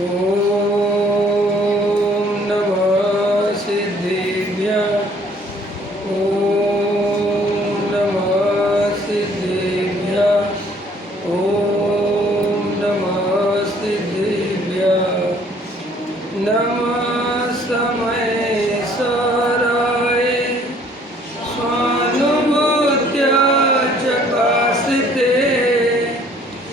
ओम नमः सिद्धेभ्यः। ओम नमः सिद्धेभ्यः। ओम नमः सिद्धेभ्यः। नमः समय सराय स्वानुभूत्या चकास्ते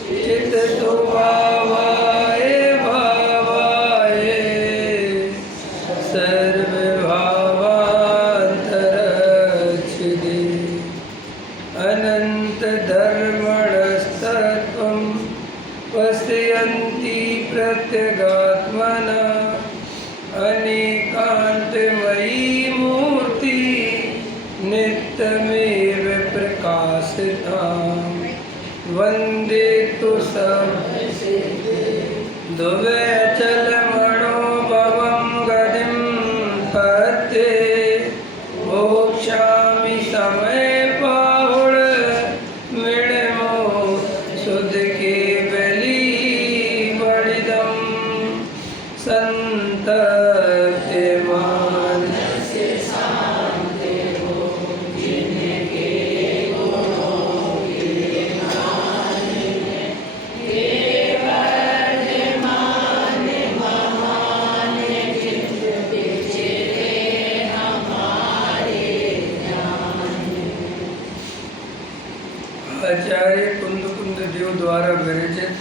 चित्तो भावाय भावाय सर्वभावान्तरच्छिदे अनन्तधर्मणस्तत्त्वं पश्यन्ति प्रत्यगात्मना अनेकान्तमयी मूर्ति नित्यमेव प्रकाशितां वन्दे तु दुर्वचलमणोभवं गतिं पत्ये मोक्षामि समयपाहुळ मिणमो सुध केवली बलिदं संतप्यमान आचार्य कुंद देव द्वारा विरचित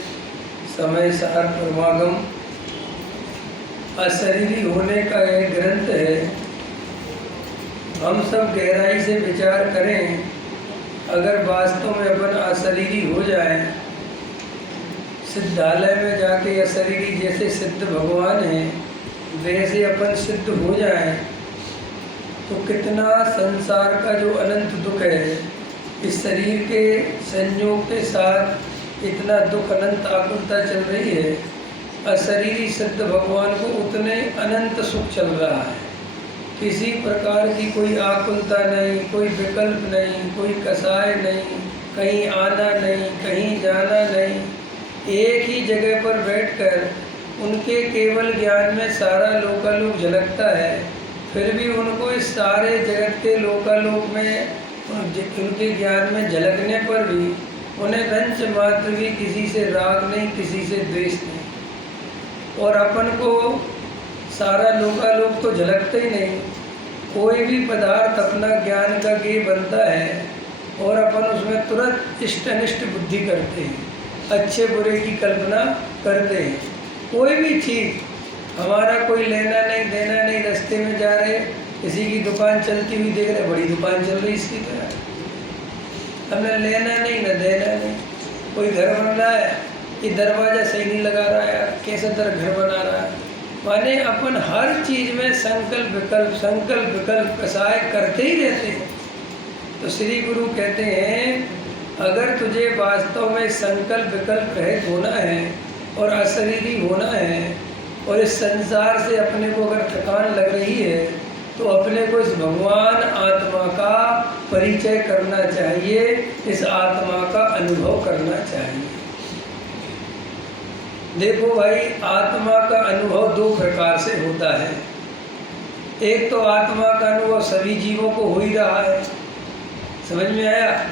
समय सार परमागम अशरीरी होने का एक ग्रंथ है। हम सब गहराई से विचार करें, अगर वास्तव में अपन अशरीरी हो जाए, सिद्धालय में जाके अशरीरी जैसे सिद्ध भगवान हैं वैसे अपन सिद्ध हो जाए तो कितना संसार का जो अनंत दुख है, इस शरीर के संयोग के साथ इतना दुख अनंत आकुलता चल रही है, अशरीरी सिद्ध भगवान को उतने अनंत सुख चल रहा है। किसी प्रकार की कोई आकुलता नहीं, कोई विकल्प नहीं, कोई कसाय नहीं, कहीं आना नहीं, कहीं जाना नहीं। एक ही जगह पर बैठकर उनके केवल ज्ञान में सारा लोकालोक झलकता है, फिर भी उनको इस सारे जगत के लोकालोक में उनके ज्ञान में झलकने पर भी उन्हें रंच मात्र भी किसी से राग नहीं, किसी से द्वेष नहीं। और अपन को सारा लोकालोक तो झलकता ही नहीं, कोई भी पदार्थ अपना ज्ञान का गेय बनता है और अपन उसमें तुरंत इष्ट अनिष्ट बुद्धि करते हैं, अच्छे बुरे की कल्पना करते हैं। कोई भी चीज़ हमारा कोई लेना नहीं देना नहीं, रास्ते में जा रहे किसी की दुकान चलती हुई देख रहे, बड़ी दुकान चल रही इसकी तरह, हमने लेना नहीं न देना नहीं। कोई घर बन रहा है, ये दरवाज़ा सही नहीं लगा रहा है, कैसे तरह घर बना रहा है। माने अपन हर चीज़ में संकल्प विकल्प कसाय करते ही रहते हैं। तो श्री गुरु कहते हैं, अगर तुझे वास्तव में संकल्प विकल्प रहित होना है और अशरीरी होना है और इस संसार से अपने को अगर थकान लग रही है तो अपने को इस भगवान आत्मा का परिचय करना चाहिए, इस आत्मा का अनुभव करना चाहिए। देखो भाई, आत्मा का अनुभव दो प्रकार से होता है। एक तो आत्मा का अनुभव सभी जीवों को हो ही रहा है, समझ में आया।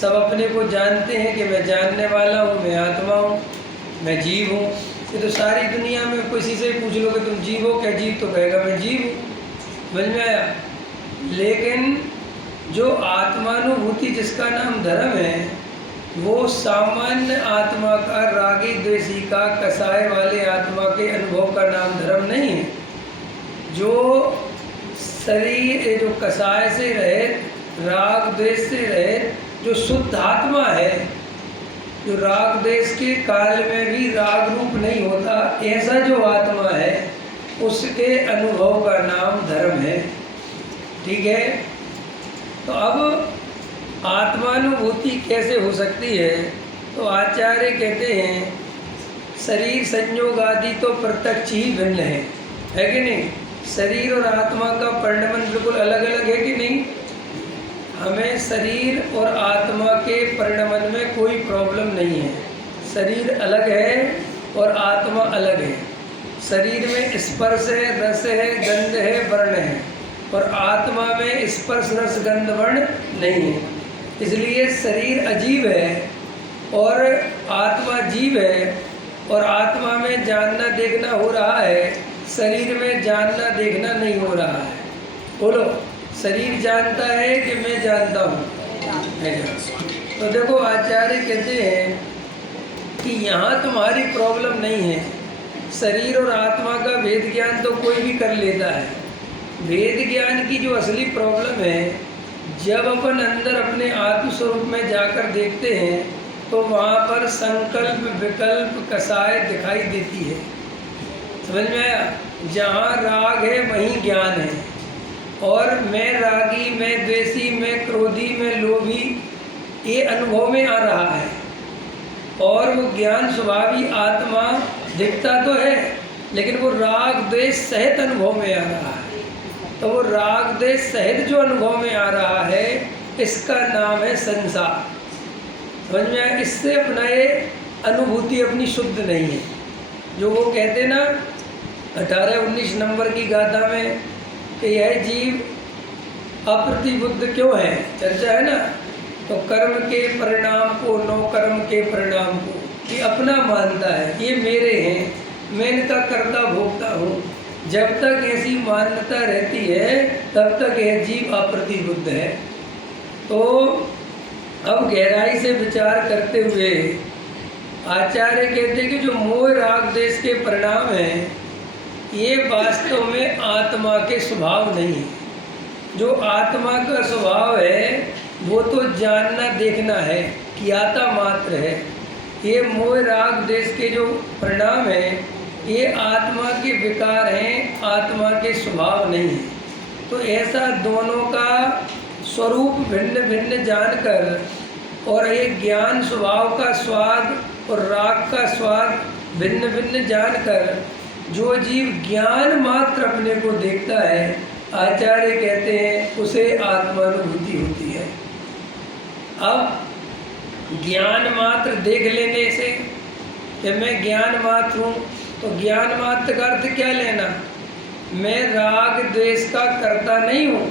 सब अपने को जानते हैं कि मैं जानने वाला हूँ, मैं आत्मा हूँ, मैं जीव हूँ। ये तो सारी दुनिया में किसी से पूछ लो कि तुम जीव हो क्या, जीव तो कहेगा मैं जीव हूँ, समझ में आया। लेकिन जो आत्मानुभूति जिसका नाम धर्म है, वो सामान्य आत्मा का, रागी द्वेषी का, कसाय वाले आत्मा के अनुभव का नाम धर्म नहीं है। जो शरीर जो कसाय से रहे, राग द्वेष से रहे, जो शुद्ध आत्मा है, जो राग द्वेष के काल में भी राग रूप नहीं होता, ऐसा जो आत्मा है उसके अनुभव का नाम धर्म है। ठीक है। तो अब आत्मानुभूति कैसे हो सकती है? तो आचार्य कहते हैं शरीर संयोग आदि तो प्रत्यक्ष ही भिन्न है कि नहीं? शरीर और आत्मा का परिणमन बिल्कुल अलग अलग है कि नहीं? हमें शरीर और आत्मा के परिणमन में कोई प्रॉब्लम नहीं है। शरीर अलग है और आत्मा अलग है, शरीर में स्पर्श है, रस है, गंध है, वर्ण है, और आत्मा में स्पर्श रस गंध वर्ण नहीं है। इसलिए शरीर अजीब है और आत्मा जीव है, और आत्मा में जानना देखना हो रहा है, शरीर में जानना देखना नहीं हो रहा है। बोलो, शरीर जानता है कि मैं जानता हूँ? तो देखो, आचार्य कहते हैं कि यहाँ तुम्हारी प्रॉब्लम नहीं है। शरीर और आत्मा का भेद ज्ञान तो कोई भी कर लेता है। भेद ज्ञान की जो असली प्रॉब्लम है, जब अपन अंदर अपने आत्मस्वरूप में जाकर देखते हैं तो वहाँ पर संकल्प विकल्प कसाय दिखाई देती है। समझ में आया? जहाँ राग है वहीं ज्ञान है, और मैं रागी, मैं द्वेषी, मैं क्रोधी, मैं लोभी, ये अनुभव में आ रहा है। और वो ज्ञान स्वभावी आत्मा दिखता तो है, लेकिन वो राग द्वेष सहित अनुभव में आ रहा है। तो वो राग द्वेष सहित जो अनुभव में आ रहा है, इसका नाम है संसार। समझ में आया? इससे अपना ये अनुभूति अपनी शुद्ध नहीं है। जो वो कहते ना 18-19 नंबर की गाथा में कि यह जीव अप्रतिबुद्ध क्यों है, चर्चा है ना। तो कर्म के परिणाम को, नो कर्म के परिणाम को ये अपना मानता है, ये मेरे हैं, मैं इनका कर्ता भोगता हूँ। जब तक ऐसी मान्यता रहती है तब तक यह जीव अप्रतिबुद्ध है। तो अब गहराई से विचार करते हुए आचार्य कहते हैं कि जो मोह राग देश के परिणाम हैं, ये वास्तव में आत्मा के स्वभाव नहीं है। जो आत्मा का स्वभाव है वो तो जानना देखना है, ज्ञाता मात्र है। ये मोह राग देश के जो परिणाम हैं, ये आत्मा के विकार हैं, आत्मा के स्वभाव नहीं है। तो ऐसा दोनों का स्वरूप भिन्न भिन्न जानकर, और ये ज्ञान स्वभाव का स्वाद और राग का स्वाद भिन्न भिन्न जानकर जो जीव ज्ञान मात्र अपने को देखता है, आचार्य कहते हैं उसे आत्मानुभूति होती है। अब ज्ञान मात्र देख लेने से कि मैं ज्ञान मात्र हूँ, तो ज्ञान मात्र का अर्थ क्या लेना? मैं राग द्वेष का कर्ता नहीं हूँ।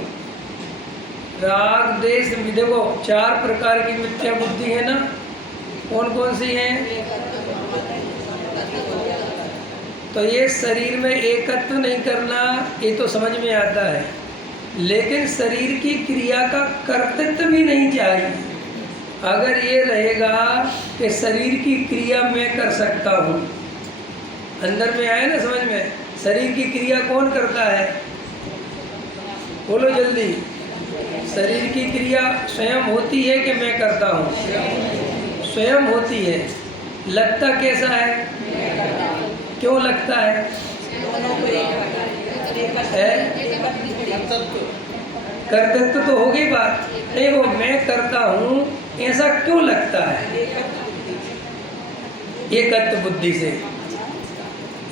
राग द्वेष देखो 4 प्रकार की मिथ्या बुद्धि है ना, कौन कौन सी हैं? तो ये शरीर में एकत्व नहीं करना, ये तो समझ में आता है, लेकिन शरीर की क्रिया का कर्तृत्व भी नहीं चाहिए। अगर ये रहेगा कि शरीर की क्रिया मैं कर सकता हूँ, अंदर में आए ना समझ में, शरीर की क्रिया कौन करता है? बोलो जल्दी। शरीर की क्रिया स्वयं होती है कि मैं करता हूँ? स्वयं होती है। लगता कैसा है? क्यों लगता है? कर्तृत्व तो हो गई बात, नहीं वो मैं करता हूँ ऐसा क्यों लगता है? एकत्व बुद्धि से।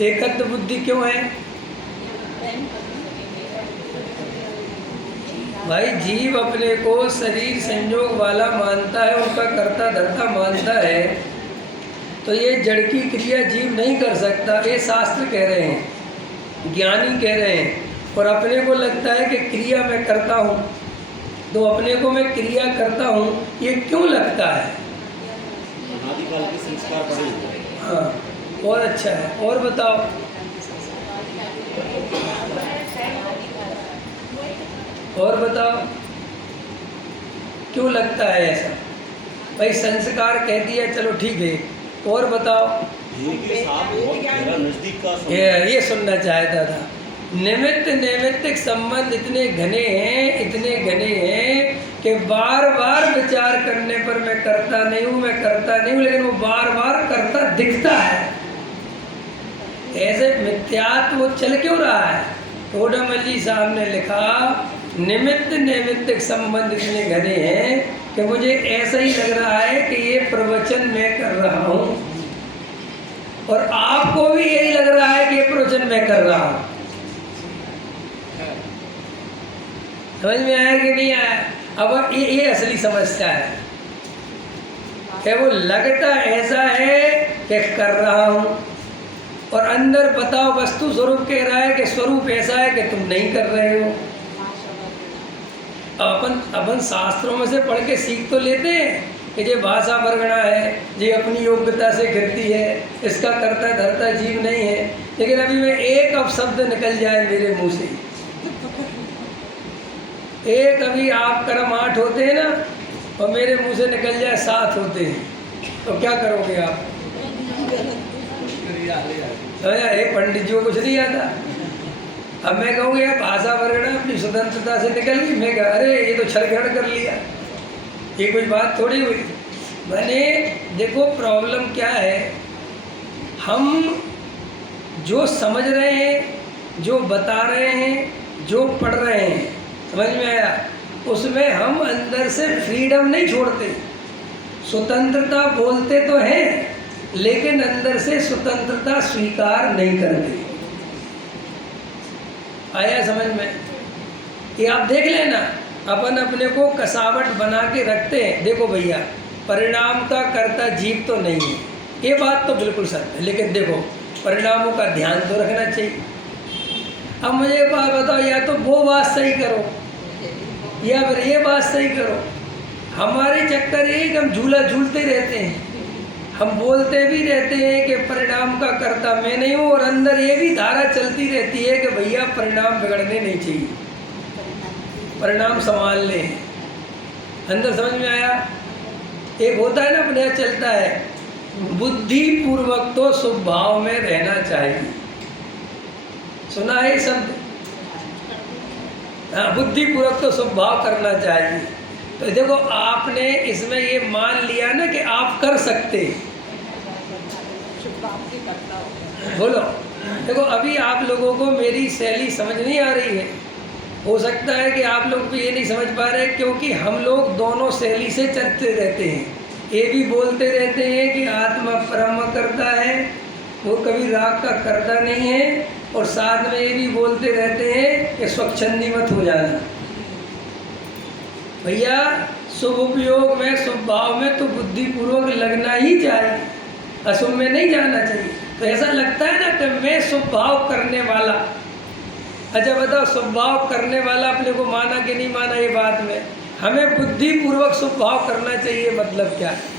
एकत्व बुद्धि क्यों है भाई? जीव अपने को शरीर संयोग वाला मानता है, उनका कर्ता धर्ता मानता है, तो ये जड़ की क्रिया जीव नहीं कर सकता, ये शास्त्र कह रहे हैं, ज्ञानी कह रहे हैं। और अपने को लगता है कि क्रिया मैं करता हूँ, तो अपने को मैं क्रिया करता हूँ ये क्यों लगता है? हाँ, और अच्छा है। और बताओ, और बताओ क्यों लगता है ऐसा? भाई संस्कार कह दिया, चलो ठीक है, और बताओ। ये सुनना चाहता था। निमित्त नैमित्तिक संबंध इतने घने हैं कि बार बार विचार करने पर मैं करता नहीं हूँ, लेकिन वो बार बार करता दिखता है। ऐसे मिथ्यात्व वो चल क्यों रहा है? टोडामल जी साहब ने लिखा, निमित्त नैमित्तिक संबंध इतने घने हैं कि मुझे ऐसा ही लग रहा है कि ये प्रवचन मैं कर रहा हूँ, और आपको भी यही लग रहा है कि ये प्रवचन मैं कर रहा हूँ। समझ में आया कि नहीं आया? अब ये असली समस्या है कि वो लगता ऐसा है कि कर रहा हूँ, और अंदर बताओ वस्तु स्वरूप कह रहा है कि स्वरूप ऐसा है कि तुम नहीं कर रहे हो। अपन शास्त्रों में से पढ़ के सीख तो लेते हैं कि ये भाषा वर्गणा है, ये अपनी योग्यता से गिरती है, इसका कर्ता धर्ता जीव नहीं है। लेकिन अभी मैं एक अपशब्द निकल जाए मेरे मुंह से, एक अभी आप कर्म 8 होते हैं ना, और मेरे मुंह से निकल जाए 7 होते हैं, तो क्या करोगे आप? हे पंडित जी को कुछ नहीं आता। अब मैं कहूँगी यार भाषा वर्गणा अपनी स्वतंत्रता से निकल गई, मैं कहा अरे ये तो छलकड़ कर लिया, ये कोई बात थोड़ी हुई। मैंने देखो प्रॉब्लम क्या है, हम जो समझ रहे हैं, जो बता रहे हैं, जो पढ़ रहे हैं, समझ में आया, उसमें हम अंदर से फ्रीडम नहीं छोड़ते। स्वतंत्रता बोलते तो हैं लेकिन अंदर से स्वतंत्रता स्वीकार नहीं करते। आया समझ में? ये आप देख लेना, अपन अपने को कसावट बना के रखते हैं। देखो भैया, परिणाम का कर्ता जीव तो नहीं है, ये बात तो बिल्कुल सत्य है, लेकिन देखो परिणामों का ध्यान तो रखना चाहिए। अब मुझे एक बात बताओ, या तो वो बात सही करो या फिर ये बात सही करो। हमारे चक्कर ये कि हम झूला झूलते रहते हैं, हम बोलते भी रहते हैं कि परिणाम का कर्ता मैं नहीं हूँ, और अंदर ये भी धारा चलती रहती है कि भैया परिणाम बिगड़ने नहीं चाहिए, परिणाम संभाल लें। अंदर समझ में आया? एक होता है ना, अपने यहाँ चलता है, बुद्धि पूर्वक तो शुभ भाव में रहना चाहिए। सुना है शब्द? हाँ, बुद्धि पूर्वक तो शुभ भाव करना चाहिए। तो देखो आपने इसमें ये मान लिया ना कि आप कर सकते, बोलो। देखो अभी आप लोगों को मेरी शैली समझ नहीं आ रही है, हो सकता है कि आप लोग भी ये नहीं समझ पा रहे, क्योंकि हम लोग दोनों शैली से चलते रहते हैं। ये भी बोलते रहते हैं कि आत्मा परम करता है, वो कभी राग का करता नहीं है, और साथ में ये भी बोलते रहते हैं कि स्वच्छंदी मत हो जाना। भैया शुभ उपयोग में, शुभ भाव में तो बुद्धिपूर्वक लगना ही चाहिए, अशुभ में नहीं जाना चाहिए। तो ऐसा लगता है ना कि मैं शुभ भाव करने वाला। अच्छा बताओ, शुभ भाव करने वाला अपने को माना कि नहीं माना? ये बात में हमें बुद्धिपूर्वक शुभ भाव करना चाहिए, मतलब क्या है?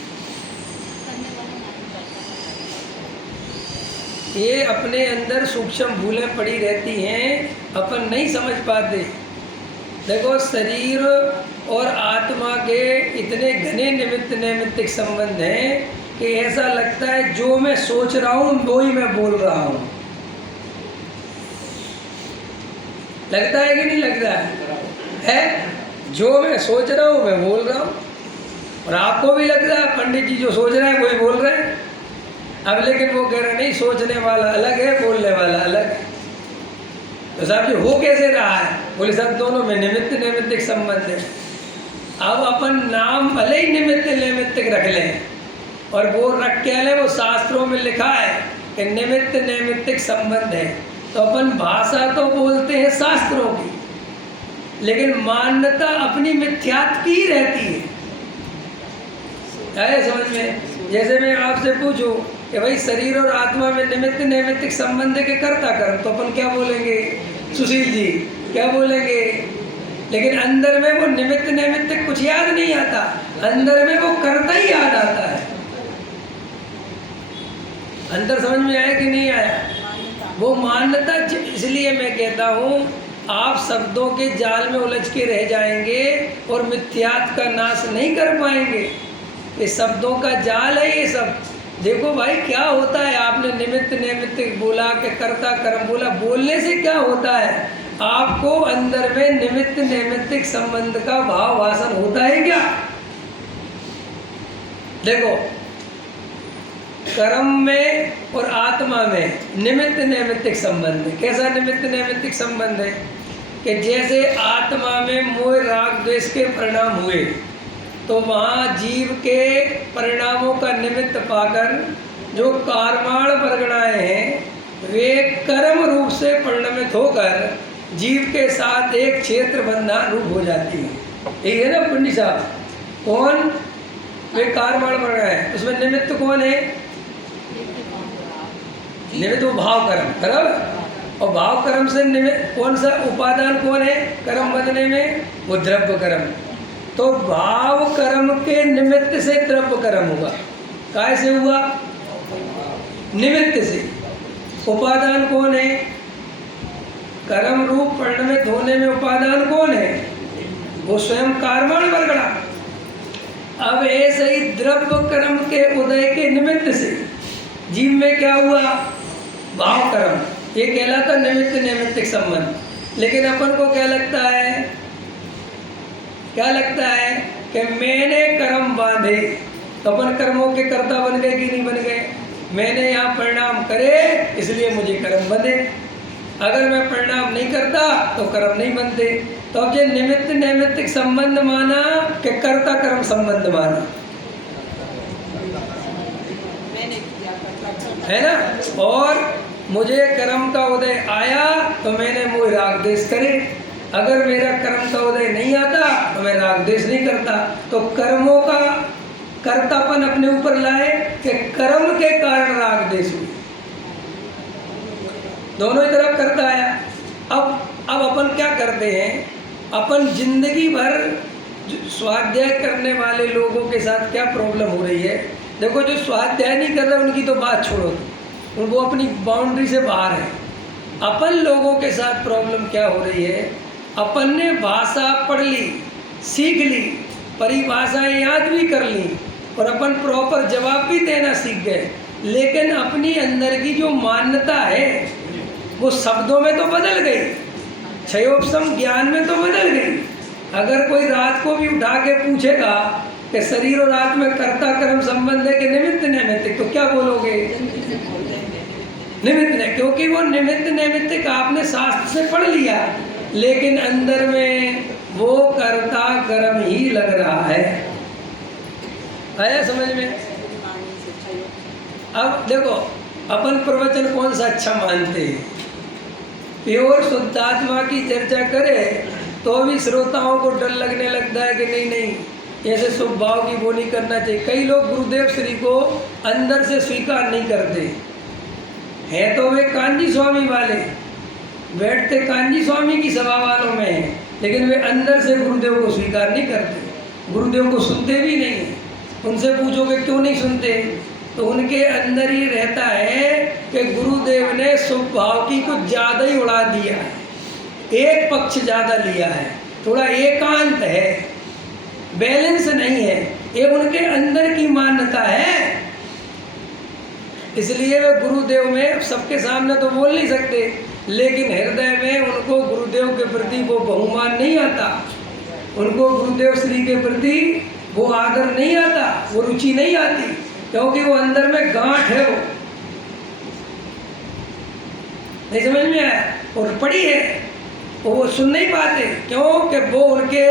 ये अपने अंदर सूक्ष्म भूलें पड़ी रहती हैं, अपन नहीं समझ पाते। देखो शरीर और आत्मा के इतने घने निमित्त नैमित्तिक संबंध हैं कि ऐसा लगता है जो मैं सोच रहा हूँ वो ही मैं बोल रहा हूँ। लगता है कि नहीं लगता है? जो मैं सोच रहा हूँ मैं बोल रहा हूँ, और आपको भी लग रहा है पंडित जी जो सोच रहे हैं वही बोल रहे हैं। अब लेकिन वो कह रहे नहीं, सोचने वाला अलग है, बोलने वाला अलग है। तो साहब जी हो कैसे रहा है? बोले सब दोनों में निमित्त नैमित्तिक संबंध है। अब अपन नाम भले ही निमित्त नैमित्तिक रख लें, और वो रख के लें, वो शास्त्रों में लिखा है कि निमित्त नैमित्तिक संबंध है। तो अपन भाषा तो बोलते हैं शास्त्रों की, लेकिन मान्यता अपनी मिथ्यात्व की रहती है। समझ में? जैसे मैं आपसे पूछूं कि भाई शरीर और आत्मा में निमित्त नैमित्तिक संबंध के कर्ता कर्म, तो अपन क्या बोलेंगे? सुशील जी क्या बोलेंगे? लेकिन अंदर में वो निमित्त नैमित्तिक कुछ याद नहीं आता, अंदर में वो कर्ता ही याद आता है। अंदर समझ में आया कि नहीं आया? वो मान्यता, इसलिए मैं कहता हूँ आप शब्दों के जाल में उलझ के रह जाएंगे और मिथ्यात्व का नाश नहीं कर पाएंगे। ये शब्दों का जाल है ये सब। देखो भाई क्या होता है, आपने निमित्त नैमित्तिक बोला कि कर्ता कर्म बोला, बोलने से क्या होता है? आपको अंदर में निमित्त नैमित्तिक संबंध का भाव वासन होता है क्या? देखो कर्म में और आत्मा में निमित्त नैमित्तिक संबंध है। कैसा निमित्त नैमित्तिक संबंध है? कि जैसे आत्मा में मोह राग द्वेष के परिणाम हुए, तो वहाँ जीव के परिणामों का निमित्त पाकर जो कर्माण परगणाएं हैं वे कर्म रूप से परिणमित होकर जीव के साथ एक क्षेत्र बंधन रूप हो जाती है। यही है ना पंडित साहब? कौन? वे कर्माण परगणाएं, उसमें निमित्त कौन है? निमित्त वो भाव कर्म, बराबर। और भाव कर्म से निमित्त कौन सा उपादान कौन है कर्म बनने में? वो द्रव्य कर्म। तो भाव कर्म के निमित्त से द्रव्य कर्म हुआ। काय से हुआ? निमित्त से। उपादान कौन है? कर्म रूप परिणमित होने में उपादान कौन है? वो स्वयं कार्बन बरगड़ा। अब ऐसे ही द्रव्य कर्म के उदय के निमित्त से जीव में क्या हुआ? भाव कर्म। ये कहलाता निमित्त नैमित्तिक संबंध। लेकिन अपन को क्या लगता है? क्या लगता है कि मैंने कर्म बांधे तो अपन कर्मों के कर्ता बन गए कि नहीं बन गए? मैंने यहाँ परिणाम करे इसलिए मुझे कर्म बंधे। अगर मैं परिणाम नहीं करता तो कर्म नहीं बनते। तो अब ये निमित्त नैमित्तिक संबंध माना कि कर्ता कर्म संबंध माना, है ना? और मुझे कर्म का उदय आया तो मैंने मोह राग देश करे। अगर मेरा कर्म का उदय नहीं आता तो मैं राग देश नहीं करता। तो कर्मों का कर्तापन अपने ऊपर लाए कि कर्म के कारण राग देश हुई। दोनों ही तरफ करता आया। अब अपन क्या करते हैं? अपन जिंदगी भर स्वाध्याय करने वाले लोगों के साथ क्या प्रॉब्लम हो रही है? देखो, जो स्वाध्याय नहीं कर रहे उनकी तो बात छोड़ो, वो अपनी बाउंड्री से बाहर है। अपन लोगों के साथ प्रॉब्लम क्या हो रही है? अपन ने भाषा पढ़ ली, सीख ली, परिभाषाएं याद भी कर ली और अपन प्रॉपर जवाब भी देना सीख गए, लेकिन अपनी अंदर की जो मान्यता है वो शब्दों में तो बदल गई, क्षयोपशम ज्ञान में तो बदल गई। अगर कोई रात को भी उठा के पूछेगा कि शरीर और आत्मा में कर्ता कर्म संबंध है कि निमित्त नैमित्तिक, तो क्या बोलोगे? निमित्त नहीं, क्योंकि वो निमित्त नैमित्तिक आपने शास्त्र से पढ़ लिया, लेकिन अंदर में वो कर्ता कर्म ही लग रहा है। आया समझ में? अब देखो, अपन प्रवचन कौन सा अच्छा मानते हैं? प्योर शुद्धात्मा की चर्चा करे तो भी श्रोताओं को डर लगने लगता है कि नहीं ऐसे शुभ भाव की बोली करना चाहिए। कई लोग गुरुदेव श्री को अंदर से स्वीकार नहीं करते हैं। तो वे कांजी स्वामी वाले बैठते कांजी स्वामी की सभा वालों में हैं, लेकिन वे अंदर से गुरुदेव को स्वीकार नहीं करते, गुरुदेव को सुनते भी नहीं। उनसे पूछोगे क्यों नहीं सुनते, तो उनके अंदर ही रहता है कि गुरुदेव ने शुभ भाव की कुछ ज़्यादा ही उड़ा दिया है, एक पक्ष ज़्यादा लिया है, थोड़ा एकांत है, बैलेंस नहीं है। ये उनके अंदर की मान्यता है। इसलिए वे गुरुदेव में सबके सामने तो बोल नहीं सकते, लेकिन हृदय में उनको गुरुदेव के प्रति वो बहुमान नहीं आता, उनको गुरुदेव श्री के प्रति वो आदर नहीं आता, वो रुचि नहीं आती, क्योंकि वो अंदर में गांठ है। वो नहीं समझ में आया? और पड़ी है वो सुन नहीं पाते, क्योंकि वो उनके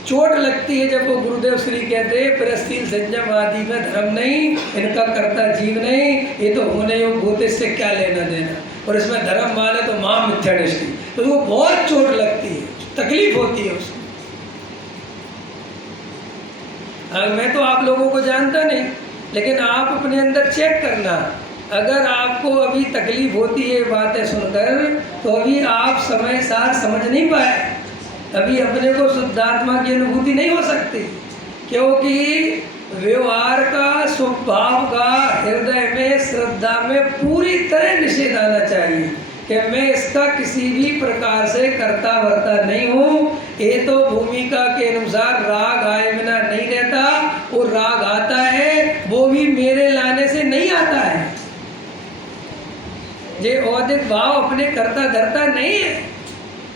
चोट लगती है जब वो गुरुदेव श्री कहते प्रस्तील संयम आदि में धर्म नहीं, इनका कर्ता जीव नहीं, ये तो होने योग होते से क्या लेना देना, और इसमें धर्म माने तो मां मिथ्या दृष्टि। तो वो बहुत चोट लगती है, तकलीफ होती है उसको। मैं तो आप लोगों को जानता नहीं, लेकिन आप अपने अंदर चेक करना। अगर आपको अभी तकलीफ होती है बातें सुनकर, तो अभी आप समय सार समझ नहीं पाए, अभी अपने को शुद्धात्मा की अनुभूति नहीं हो सकती, क्योंकि व्यवहार का स्वभाव का हृदय में श्रद्धा में पूरी तरह निषेध आना चाहिए कि मैं इसका किसी भी प्रकार से कर्ता वर्ता नहीं हूँ। ये तो भूमिका के अनुसार राग आए बिना नहीं रहता, और राग आता है वो भी मेरे लाने से नहीं आता है। ये औदिक भाव अपने कर्ता धरता नहीं है।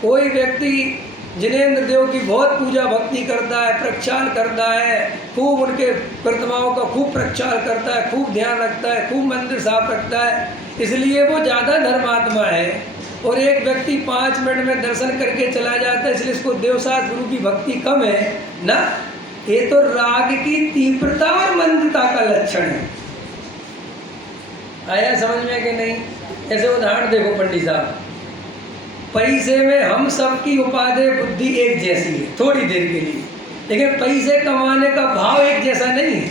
कोई व्यक्ति जिनेंद्र देव की बहुत पूजा भक्ति करता है, प्रक्षाल करता है, खूब उनके प्रतिमाओं का खूब प्रक्षाल करता है, खूब ध्यान रखता है, खूब मंदिर साफ रखता है, इसलिए वो ज़्यादा धर्मात्मा है। और एक व्यक्ति 5 मिनट में दर्शन करके चला जाता है, इसलिए इसको देवसास गुरु की भक्ति कम है ना। ये तो राग की तीव्रता और मंदता का लक्षण है। आया समझ में कि नहीं? ऐसे उदाहरण देखो पंडित साहब, पैसे में हम सबकी उपादेय बुद्धि एक जैसी है थोड़ी देर के लिए, लेकिन पैसे कमाने का भाव एक जैसा नहीं है।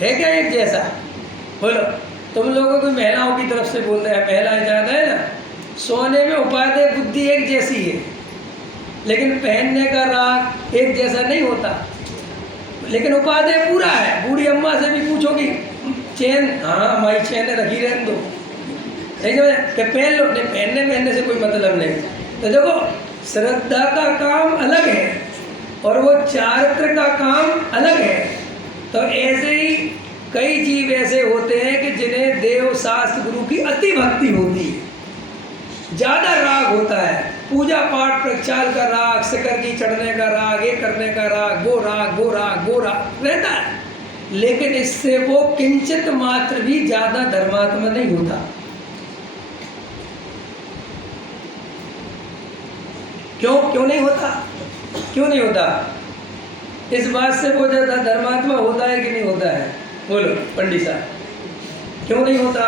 है क्या एक जैसा? बोलो। तुम लोगों को महिलाओं की तरफ से बोलते हैं, महिलाएं ज़्यादा है ना। सोने में उपादेय बुद्धि एक जैसी है, लेकिन पहनने का राग एक जैसा नहीं होता, लेकिन उपादेय पूरा है। बूढ़ी अम्मा से भी पूछोगी चैन, हाँ हमारी चैन रखी रहने दो, ठीक है कि पहन लो, नहीं पहनने से कोई मतलब नहीं। तो देखो, श्रद्धा का काम अलग है और वो चारित्र का काम अलग है। तो ऐसे ही कई जीव ऐसे होते हैं कि जिन्हें देव शास्त्र गुरु की अति भक्ति होती है, ज़्यादा राग होता है, पूजा पाठ प्रचार का राग, शिखर की चढ़ने का राग, ये करने का राग, वो राग वो राग वो राग रहता है, लेकिन इससे वो किंचित मात्र भी ज़्यादा धर्मात्मा नहीं होता। क्यों नहीं होता? क्यों नहीं होता? इस बात से वो ज़्यादा धर्मात्मा होता है कि नहीं होता है? बोलो पंडित साहब, क्यों नहीं होता?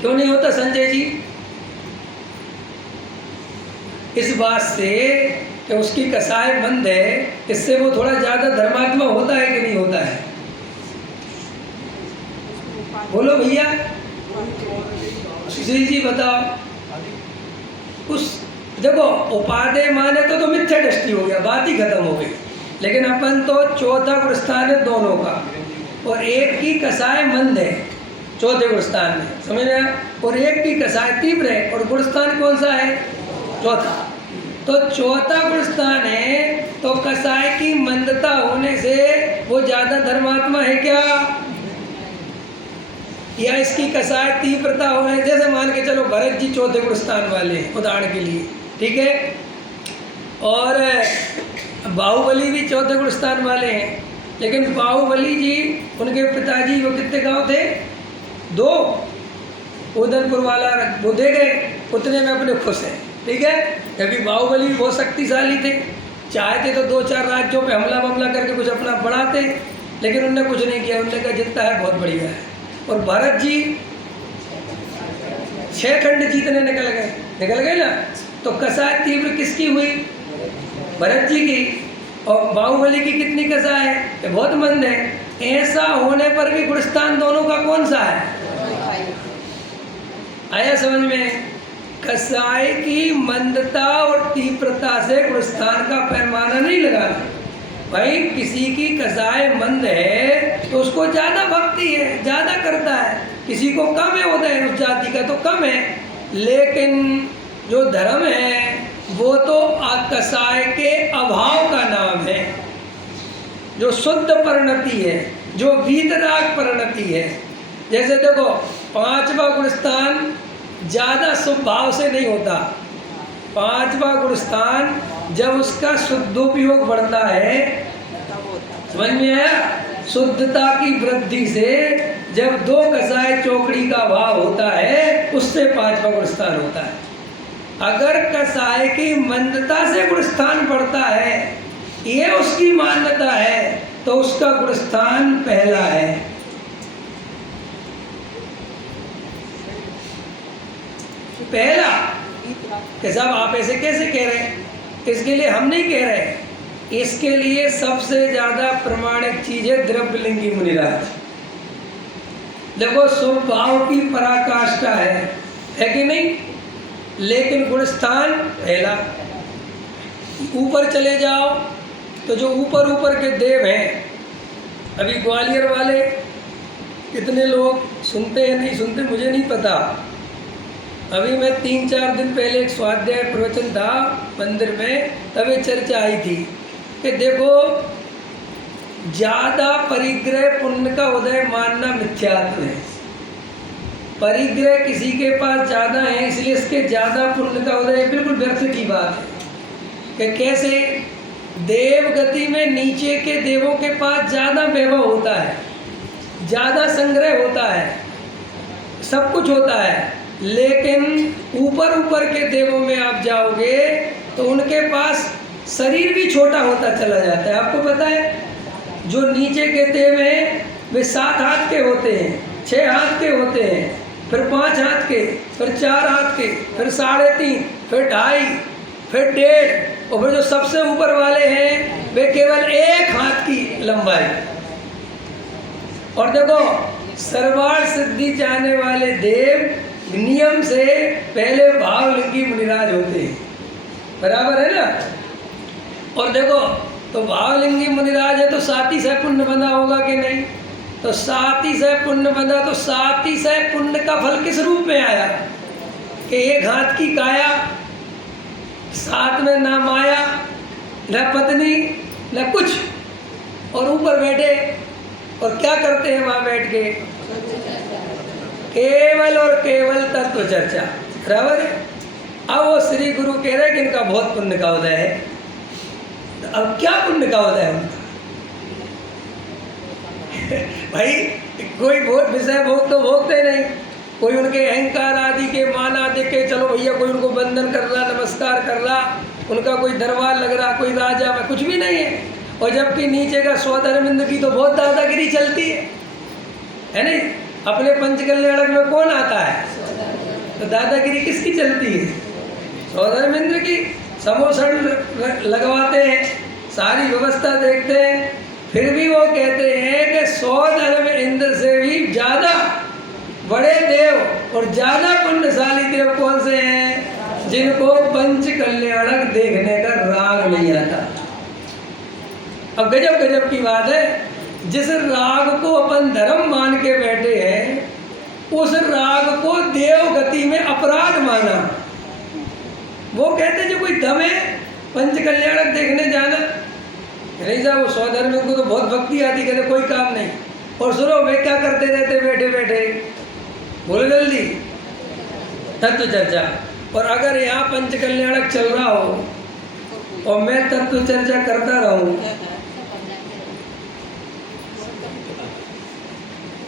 क्यों नहीं होता संजय जी? इस बात से कि उसकी कसाय बंद है, इससे वो थोड़ा ज़्यादा धर्मात्मा होता है कि नहीं होता है? बोलो भैया, सुशील जी बताओ। उस देखो, उपादेय माने तो मिथ्या दृष्टि हो गया, बात ही खत्म हो गई। लेकिन अपन तो चौथा गुणस्थान है दोनों का, और एक की कसाय मंद है चौथे गुणस्थान में, समझ रहे हैं? और एक की कसाय तीव्र है, और गुणस्थान कौन सा है? चौथा। तो चौथा गुणस्थान है, तो कसाय की मंदता होने से वो ज़्यादा धर्मात्मा है क्या? या इसकी कसाय तीव्रता होने, जैसे मान के चलो भरत जी चौथे गुणस्थान वाले हैं उदाहरण के लिए, ठीक है, और बाहुबली भी चौथे गुणस्थान वाले हैं, लेकिन बाहुबली जी, उनके पिताजी वो कितने गांव थे? 2, उदयपुर वाला वो दे गए, उतने में अपने खुश हैं, ठीक है। क्योंकि बाहुबली बहुत शक्तिशाली थे, चाहते तो 2-4 राज्यों पे हमला करके कुछ अपना बढ़ाते, लेकिन उन्होंने कुछ नहीं किया, उन्होंने कहा जितना है बहुत बढ़िया है। और भरत जी 6 खंड जीतने निकल गए ना, तो कसाय तीव्र किसकी हुई? भरत जी की। और बाहुबली की कितनी कसाय है? ये बहुत मंद है। ऐसा होने पर भी गुणस्थान दोनों का कौन सा है? आया समझ में? कसाय की मंदता और तीव्रता से गुणस्थान का पैमाना नहीं लगाना। भाई किसी की कसाय मंद है तो उसको ज़्यादा भक्ति है, ज़्यादा करता है, किसी को कम है, होता है उस जाति का तो कम है, लेकिन जो धर्म है वो तो कसाय के अभाव का नाम है। जो शुद्ध परिणति है, जो वीतराग परिणति है, जैसे देखो 5वां गुणस्थान ज़्यादा शुभ भाव से नहीं होता। 5वां गुणस्थान जब उसका शुद्धोपयोग बढ़ता है, समझ में आया? शुद्धता की वृद्धि से जब 2 कसाय चौकड़ी का भाव होता है, उससे 5वां गुणस्थान होता है। अगर कसाय की मंदता से गुणस्थान बढ़ता है, ये उसकी मान्यता है, तो उसका गुणस्थान पहला है। पहला कि साहब आप ऐसे कैसे कह रहे हैं? इसके लिए हम नहीं कह रहे, इसके लिए सबसे ज़्यादा प्रमाणिक चीज़ है द्रव्यलिंगी मुनिराज। देखो शुभ भाव की पराकाष्ठा है कि नहीं? लेकिन गुणस्थान पहला। ऊपर चले जाओ तो जो ऊपर के देव हैं, अभी ग्वालियर वाले कितने लोग सुनते हैं नहीं सुनते मुझे नहीं पता। अभी मैं 3-4 दिन पहले एक स्वाध्याय प्रवचन था मंदिर में, तभी चर्चा आई थी कि देखो ज़्यादा परिग्रह पुण्य का उदय मानना मिथ्यात्व है। परिग्रह किसी के पास ज़्यादा है इसलिए इसके ज़्यादा पुण्य का उदय बिल्कुल व्यर्थ की बात है। कि कैसे देव गति में नीचे के देवों के पास ज़्यादा वैभव होता है, ज़्यादा संग्रह होता है, सब कुछ होता है, लेकिन ऊपर के देवों में आप जाओगे तो उनके पास शरीर भी छोटा होता चला जाता है। आपको पता है जो नीचे के देव हैं वे 7 हाथ के होते हैं, 6 हाथ के होते हैं, फिर 5 हाथ के, फिर 4 हाथ के, फिर 3.5, फिर 2.5, फिर 1.5, और फिर जो सबसे ऊपर वाले हैं वे केवल 1 हाथ की लंबाई। और देखो सर्वार्थ सिद्धि चाहने वाले देव नियम से पहले भावलिंगी मुनिराज होते हैं, बराबर है ना। और देखो तो भावलिंगी मुनिराज है तो 37 पुण्य बंधा होगा कि नहीं, तो 37 पुण्य बंधा, तो 37 पुण्य का फल किस रूप में आया कि एक हाथ की काया, साथ में ना माया न पत्नी न कुछ, और ऊपर बैठे और क्या करते हैं वहां बैठ के, केवल और केवल तत्व चर्चा, बराबर है। अब वो श्री गुरु कह रहे हैं कि इनका बहुत पुण्य का उदय है। तो अब क्या पुण्य का उदय है उनका? भाई कोई बहुत विषय भोग तो भोगते नहीं, कोई उनके अहंकार आदि के मान आदि के, चलो भैया कोई उनको वंदन कर रहा, नमस्कार कर रहा, उनका कोई दरबार लग रहा, कोई राजा में कुछ भी नहीं है। और जबकि नीचे का स्वधर्मेंद्र की तो बहुत दादागिरी चलती है नहीं। अपने पंचकल्याणक में कौन आता है, तो दादागिरी किसकी चलती है, स्वधर्मेंद्र की। समोसन लगवाते हैं, सारी व्यवस्था देखते हैं, फिर भी वो कहते हैं कि स्वधर्मेंद्र से भी ज़्यादा बड़े देव और ज़्यादा पुण्यशाली देव कौन से हैं, जिनको पंच कल्याणक देखने का राग नहीं आता। अब गजब गजब की बात है, जिस राग को अपन धर्म मान के बैठे हैं, उस राग को देव गति में अपराध माना। वो कहते जो कोई दम है पंच कल्याणक देखने जाना, नहीं साहब वो स्वधर्म को तो बहुत भक्ति आती, कहते कोई काम नहीं। और सुनो वे क्या करते रहते बैठे बैठे, बोलो जल्दी, तत्व चर्चा। और अगर यहाँ पंच कल्याणक चल रहा हो और मैं तत्व चर्चा करता रहूं,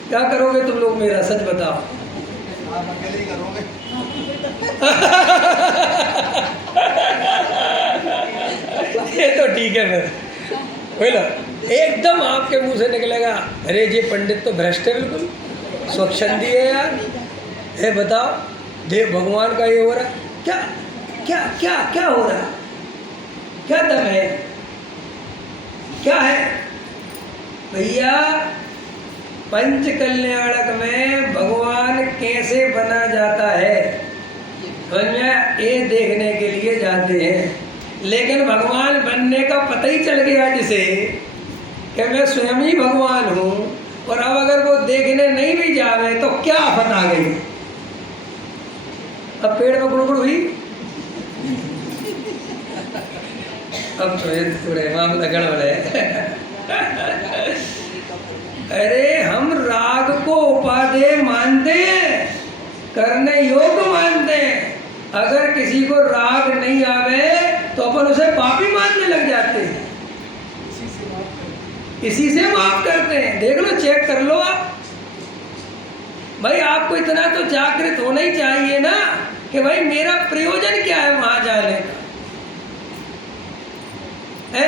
क्या करोगे तुम लोग मेरा, सच बताओ। आप अकेले ही करोगे। ये तो ठीक है फिर, बोलो एकदम आपके मुंह से निकलेगा, अरे ये पंडित तो भ्रष्ट है, बिल्कुल स्वच्छंदी है यार। ये बताओ देव भगवान का ये हो रहा, क्या क्या क्या क्या हो रहा, क्या दम है, क्या है भैया। पंच कल्याणक में भगवान कैसे बना जाता है ये देखने के लिए जाते हैं। लेकिन भगवान बनने का पता ही चल गया जिसे कि मैं स्वयं ही भगवान हूँ, और अब अगर वो देखने नहीं भी जावे तो क्या आफत आ गई। अब पेड़ में गुड़गुड़ हुई, अब तो ये थोड़े मामला गड़बड़ है। अरे हम राग को उपादेय मानते हैं, करने योग्य मानते हैं। अगर किसी को राग नहीं आवे तो अपन उसे पापी मानने लग जाते हैं, इसी से माफ करते हैं। देख लो, चेक कर लो आप भाई, आपको इतना तो जागृत होना ही चाहिए ना कि भाई मेरा प्रयोजन क्या है वहां जाने का है।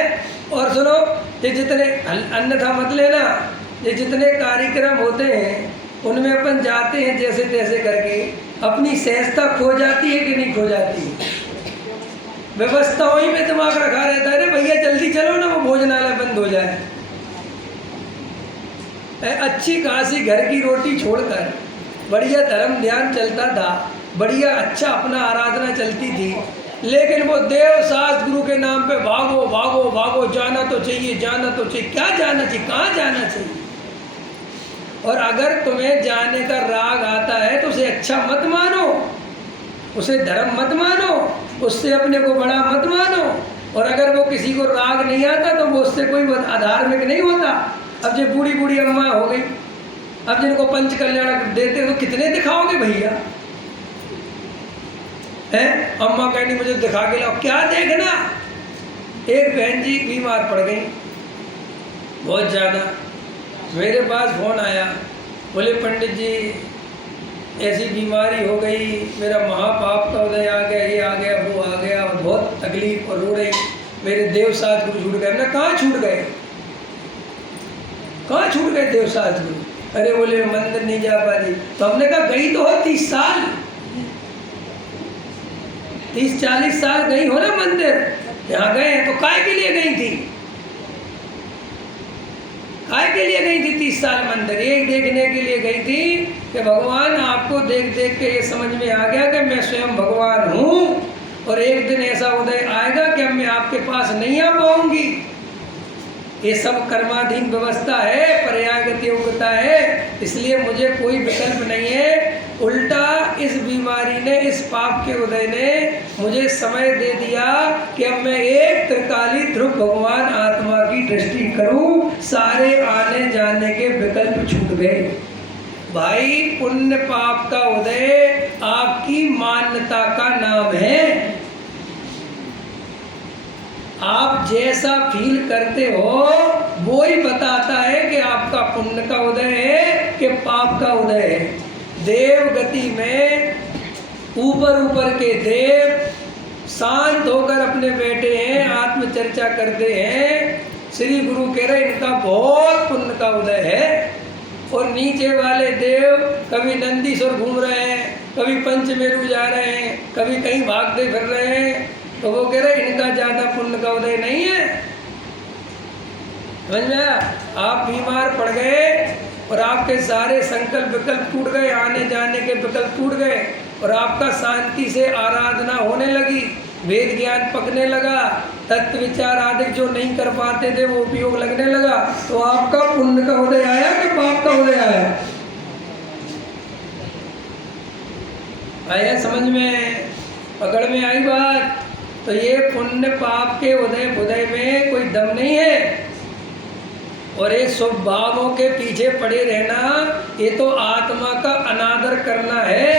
और सुनो, ये जितने अन्यथा मत लेना, ये जितने कार्यक्रम होते हैं उनमें अपन जाते हैं जैसे तैसे करके, अपनी सहजता खो जाती है कि नहीं खो जाती है। व्यवस्थाओं में दिमाग रखा रहता है, अरे भैया जल्दी चलो ना, वो भोजनालय बंद हो जाए। अच्छी खासी घर की रोटी छोड़कर बढ़िया धर्म ध्यान चलता था, बढ़िया अच्छा अपना आराधना चलती थी, लेकिन वो देव शास्त्र गुरु के नाम पे भागो भागो भागो, जाना तो चाहिए जाना तो चाहिए। क्या जाना चाहिए, कहाँ जाना चाहिए? और अगर तुम्हें जाने का राग आता है तो उसे अच्छा मत मानो, उसे धर्म मत मानो, उससे अपने को बड़ा मत मानो। और अगर वो किसी को राग नहीं आता तो वो उससे कोई अधार्मिक नहीं होता। अब जो बूढ़ी बूढ़ी अम्मा हो गई, अब जिनको पंच कल्याण देते तो कितने दिखाओगे भैया, है अम्मा कहनी मुझे दिखा के लाओ, क्या देखना। एक बहन जी बीमार पड़ गई बहुत ज़्यादा, मेरे पास फ़ोन आया, बोले पंडित जी ऐसी बीमारी हो गई, मेरा महापाप का उदय आ गया, ये आ गया वो आ गया, और बहुत तकलीफ और रो रही, मेरे देव शास्त्र गुरु छूट गए। हमने कहाँ छूट गए, कहाँ छूट गए देव शास्त्र गुरु? अरे बोले मंदिर नहीं जा पाती। तो हमने कहा गई तो हो 30 साल 30-40 साल गई हो ना मंदिर, यहाँ गए तो काय के लिए गई थी, काय के लिए गई थी 30 साल मंदिर? एक देखने के लिए गई थी कि भगवान आपको देख देख के ये समझ में आ गया कि मैं स्वयं भगवान हूँ, और एक दिन ऐसा उदय आएगा कि अब मैं आपके पास नहीं आ पाऊंगी। ये सब कर्माधीन व्यवस्था है, पर्यायगत योग्यता है, इसलिए मुझे कोई विकल्प नहीं है। उल्टा इस बीमारी ने, इस पाप के उदय ने मुझे समय दे दिया कि अब मैं एक त्रिकाली ध्रुव भगवान आत्मा की दृष्टि करूं, सारे आने जाने के विकल्प छूट गए। भाई पुण्य पाप का उदय आपकी मान्यता का नाम है। आप जैसा फील करते हो वो ही बताता है कि आपका पुण्य का उदय है कि पाप का उदय है। देव गति में ऊपर ऊपर के देव शांत होकर अपने बैठे हैं, आत्मचर्चा करते हैं। श्री गुरु कह रहे इनका बहुत पुण्य का उदय है। और नीचे वाले देव कभी नंदीश्वर घूम रहे हैं, कभी पंचमेरु जा रहे हैं, कभी कहीं भागते फिर रहे हैं, तो वो कह रहे इनका ज़्यादा पुण्य का उदय नहीं है। समझ में आया? आप बीमार पड़ गए और आपके सारे संकल्प विकल्प टूट गए, आने जाने के विकल्प टूट गए, और आपका शांति से आराधना होने लगी, वेद ज्ञान पकने लगा, तत्व विचार आदि जो नहीं कर पाते थे वो उपयोग लगने लगा, तो आपका पुण्य का उदय आया कि पाप का उदय आया? आया समझ में? पकड़ में आई बात? तो ये पुण्य पाप के उदय में कोई दम नहीं है। और ये स्वभावों के पीछे पड़े रहना, ये तो आत्मा का अनादर करना है।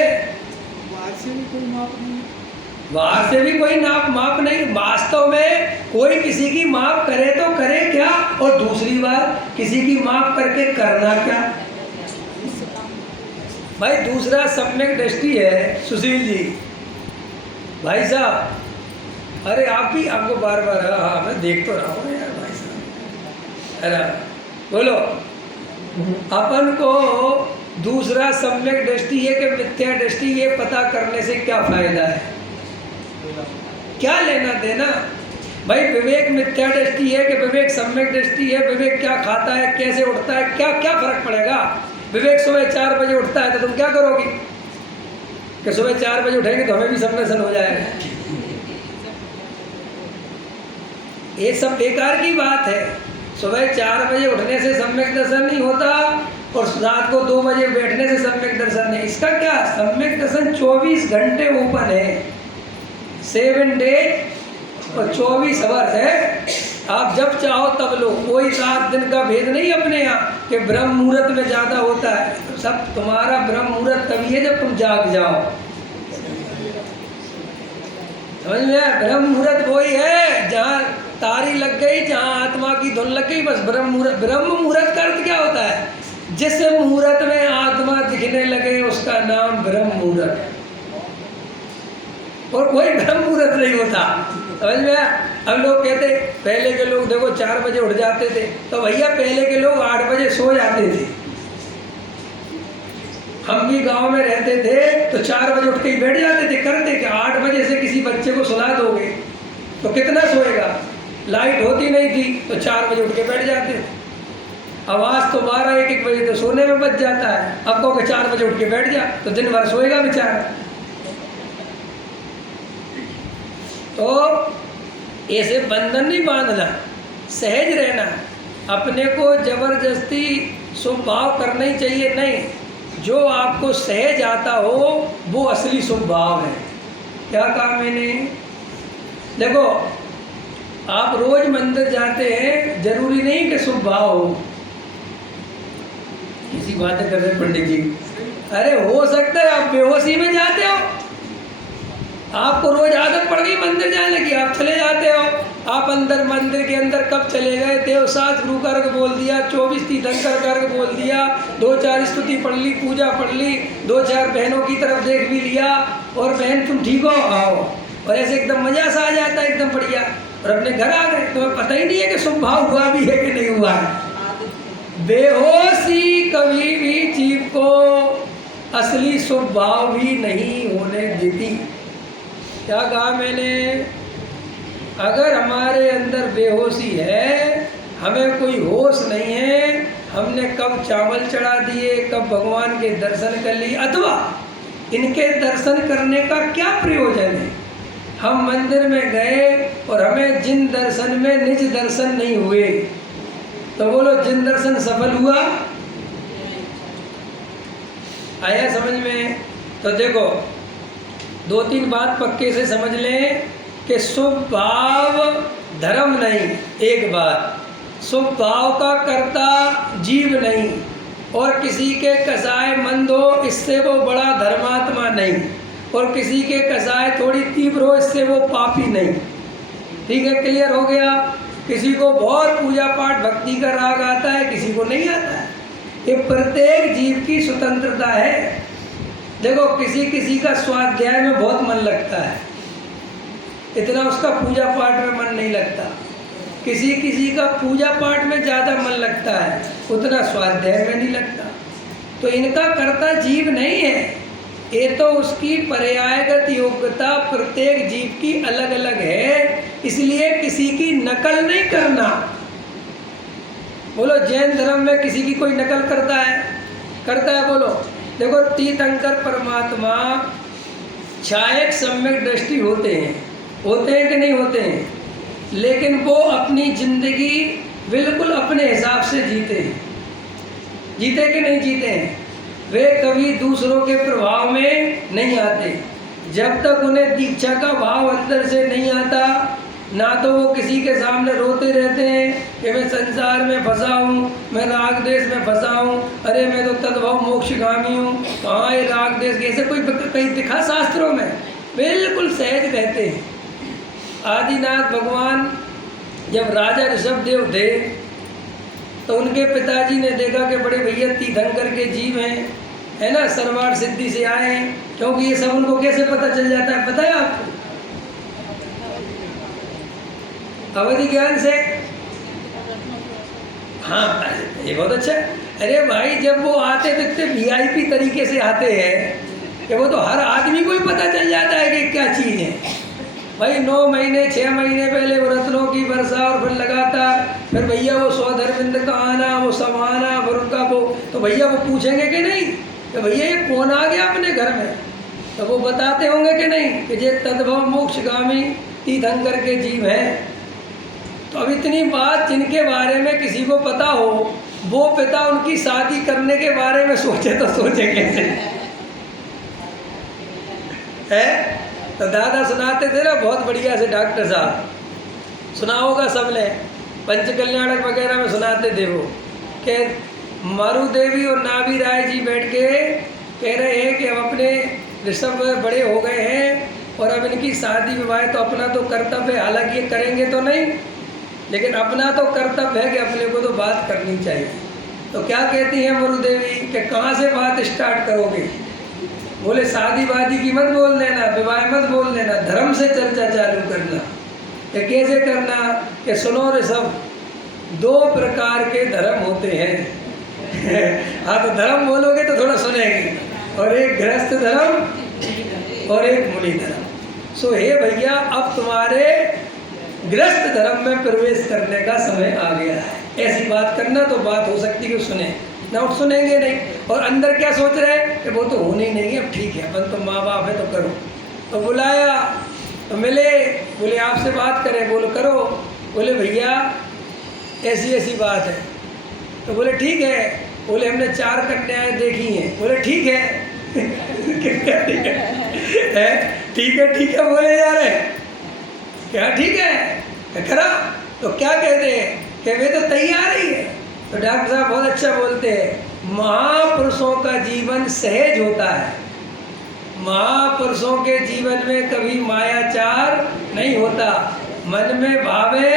बाहर से भी कोई माप नहीं, बाहर से भी कोई माप नहीं। वास्तव में कोई किसी की माप करे तो करे क्या, और दूसरी बात किसी की माप करके करना क्या? भाई दूसरा सम्यक दृष्टि है। सुशील जी भाई साहब, अरे आप भी आपको बार बार, हाँ मैं देख तो रहा हूँ यार भाई साहब, अरे बोलो। अपन को दूसरा सम्यक दृष्टि है कि मिथ्या दृष्टि, ये पता करने से क्या फायदा है, क्या लेना देना? भाई विवेक मिथ्या दृष्टि है कि विवेक सम्यक दृष्टि है? विवेक क्या खाता है, कैसे उठता है, क्या क्या फर्क पड़ेगा? विवेक सुबह 4 बजे उठता है तो तुम क्या करोगे कि सुबह 4 बजे उठेंगे तो हमें भी सम्यक दर्शन हो जाएगा? ये सब बेकार की बात है। सुबह 4 बजे उठने से सम्यक दर्शन नहीं होता, और रात को 2 बजे बैठने से सम्यक दर्शन नहीं। इसका क्या, सम्यक दर्शन 24 घंटे ओपन है, 7 डेज और 24 आवर्स है। आप जब चाहो तब लो, कोई रात दिन का भेद नहीं अपने यहाँ कि ब्रह्म मुहूर्त में ज़्यादा होता है। सब तुम्हारा ब्रह्म मुहूर्त तभी है जब तुम जाग जाओ। समझ में? ब्रह्म मुहूर्त वही है जहाँ तारी लग गई, जहाँ आत्मा की धुन लग गई, बस ब्रह्म मुहूर्त। ब्रह्म मुहूर्त का अर्थ क्या होता है? जिस मुहूर्त में आत्मा दिखने लगे उसका नाम ब्रह्म मुहूर्त, और कोई ब्रह्म मुहूर्त नहीं होता। समझ में? अब लोग कहते पहले के लोग देखो 4 बजे उठ जाते थे, तो भैया पहले के लोग 8 बजे सो जाते थे। हम भी गांव में रहते थे तो 4 बजे उठ के ही बैठ जाते थे। करते कि 8 बजे से किसी बच्चे को सुला दोगे तो कितना सोएगा? लाइट होती नहीं थी तो 4 बजे उठ के बैठ जाते थे। आवाज़ तो 12-1 बजे तो सोने में बच जाता है। अब कहो कि 4 बजे उठ के बैठ जा तो दिन भर सोएगा बेचारा। तो ऐसे बंधन नहीं बांधना, सहज रहना, अपने को जबरदस्ती शुभ भाव करना ही चाहिए नहीं। जो आपको सहज आता हो वो असली शुभ भाव है। क्या कहा मैंने? देखो आप रोज मंदिर जाते हैं, जरूरी नहीं कि शुभ भाव हो। किसी बातें कर रहे पंडित जी, अरे हो सकता है आप बेहोशी में जाते हो, आपको रोज आदत पड़ गई मंदिर जाने की, आप चले जाते हो। आप अंदर मंदिर के अंदर कब चले गए, देवशास्त्र गुरु गर्ग बोल दिया, 24 तीर्थंकर गर्ग बोल दिया, 2-4 स्तुति पढ़ ली, पूजा पढ़ ली, 2-4 बहनों की तरफ देख भी लिया, और बहन तुम ठीक हो, आओ, और ऐसे एकदम मजा सा आ जाता है, एकदम बढ़िया, और अपने घर आ गए। तुम्हें पता ही नहीं है कि शुभ भाव हुआ भी है कि नहीं हुआ है। बेहोशी कभी भी जीव को असली शुभ भाव भी नहीं होने देती। क्या कहा मैंने? अगर हमारे अंदर बेहोशी है, हमें कोई होश नहीं है, हमने कब चावल चढ़ा दिए, कब भगवान के दर्शन कर लिए, अथवा इनके दर्शन करने का क्या प्रयोजन है। हम मंदिर में गए और हमें जिन दर्शन में निज दर्शन नहीं हुए, तो बोलो जिन दर्शन सफल हुआ? आया समझ में? तो देखो 2-3 बात पक्के से समझ लें कि शुभ भाव धर्म नहीं, एक बात, शुभ भाव का कर्ता जीव नहीं, और किसी के कसाय मंद हो इससे वो बड़ा धर्मात्मा नहीं, और किसी के कसाय थोड़ी तीव्र हो इससे वो पापी नहीं। ठीक है, क्लियर हो गया? किसी को बहुत पूजा पाठ भक्ति का राग आता है, किसी को नहीं आता है। ये प्रत्येक जीव की स्वतंत्रता है। देखो किसी का स्वाध्याय में बहुत मन लगता है, इतना उसका पूजा पाठ में मन नहीं लगता। किसी का पूजा पाठ में ज़्यादा मन लगता है, उतना स्वाध्याय में नहीं लगता। तो इनका कर्ता जीव नहीं है, ये तो उसकी पर्यायगत योग्यता प्रत्येक जीव की अलग अलग है, इसलिए किसी की नकल नहीं करना। बोलो जैन धर्म में किसी की कोई नकल करता है? करता है? बोलो। देखो तीर्थंकर परमात्मा छायक सम्यक दृष्टि होते हैं कि नहीं होते हैं, लेकिन वो अपनी जिंदगी बिल्कुल अपने हिसाब से जीते हैं। जीते कि नहीं जीते हैं? वे कभी दूसरों के प्रभाव में नहीं आते। जब तक उन्हें दीक्षा का भाव अंदर से नहीं आता, ना तो वो किसी के सामने रोते रहते हैं कि मैं संसार में फंसा हूँ, मैं राग देश में फंसा हूँ, अरे मैं तो तद्भव मोक्षगामी हूँ, कहाँ ये राग देश, कैसे कोई कहीं दिखा शास्त्रों में? बिल्कुल सहज रहते हैं। आदिनाथ भगवान जब राजा ऋषभदेव थे तो उनके पिताजी ने देखा कि बड़े भैया तीर्थंकर के जीव हैं, है ना, सर्वार्थ सिद्धि से आए हैं, क्योंकि ये सब उनको कैसे पता चल जाता है पता है आपको? अवधि ज्ञान से। हाँ ये बहुत अच्छा है। अरे भाई जब वो आते तो इतने VIP तरीके से आते हैं कि वो तो हर आदमी को ही पता चल जाता है कि क्या चीज़ है। भाई 9 महीने 6 महीने पहले वो रत्नों की वर्षा, और फिर लगातार, फिर भैया वो स्वधर्मिंद का आना, वो सब आना, फिर उनका वो, तो भैया वो पूछेंगे कि नहीं कि भैया ये कौन आ गया अपने घर में? तो वो बताते होंगे कि नहीं कि ये तद्भव मोक्षगामी तीर्थंकर के जीव हैं। तो अब इतनी बात जिनके बारे में किसी को पता हो, वो पिता उनकी शादी करने के बारे में सोचे तो सोचे कैसे? है? तो दादा सुनाते थे ना बहुत बढ़िया से, डॉक्टर साहब सुना होगा सबने, पंचकल्याणक वगैरह में सुनाते थे वो, कि मारू देवी और नाभी राय जी बैठ के कह रहे हैं कि हम अपने ऋषभ बड़े हो गए हैं और अब इनकी शादी विवाह, तो अपना तो कर्तव्य है, हालांकि ये करेंगे तो नहीं, लेकिन अपना तो कर्तव्य है कि अपने को तो बात करनी चाहिए। तो क्या कहती हैं मरु देवी कि कहाँ से बात स्टार्ट करोगे? बोले शादी वादी की मत बोल देना, विवाह मत बोल देना, धर्म से चर्चा चालू करना। ये कैसे करना? कि सुनो ऋषभ, 2 प्रकार के धर्म होते हैं। हाँ तो धर्म बोलोगे तो थोड़ा सुनेंगे, और एक गृहस्थ धर्म और एक मुनि धर्म। सो हे भैया, अब तुम्हारे गृहस्थ धर्म में प्रवेश करने का समय आ गया है। ऐसी बात करना तो बात हो सकती है कि सुने ना, सुनेंगे नहीं, और अंदर क्या सोच रहे हैं कि वो तो होने ही नहीं है, अब ठीक है अपन तो माँ बाप है तो करो। तो बुलाया तो मिले, बोले आपसे बात करें, बोलो करो। बोले भैया ऐसी ऐसी बात है। तो बोले ठीक है। बोले हमने 4 कन्याएं देखी हैं। बोले ठीक है। ठीक है बोले जा रहे हैं, क्या ठीक है करा? तो क्या कहते हैं कि वे तो तैयार ही है। तो डॉक्टर साहब बहुत अच्छा बोलते हैं, महापुरुषों का जीवन सहज होता है, महापुरुषों के जीवन में कभी मायाचार नहीं होता, मन में भावे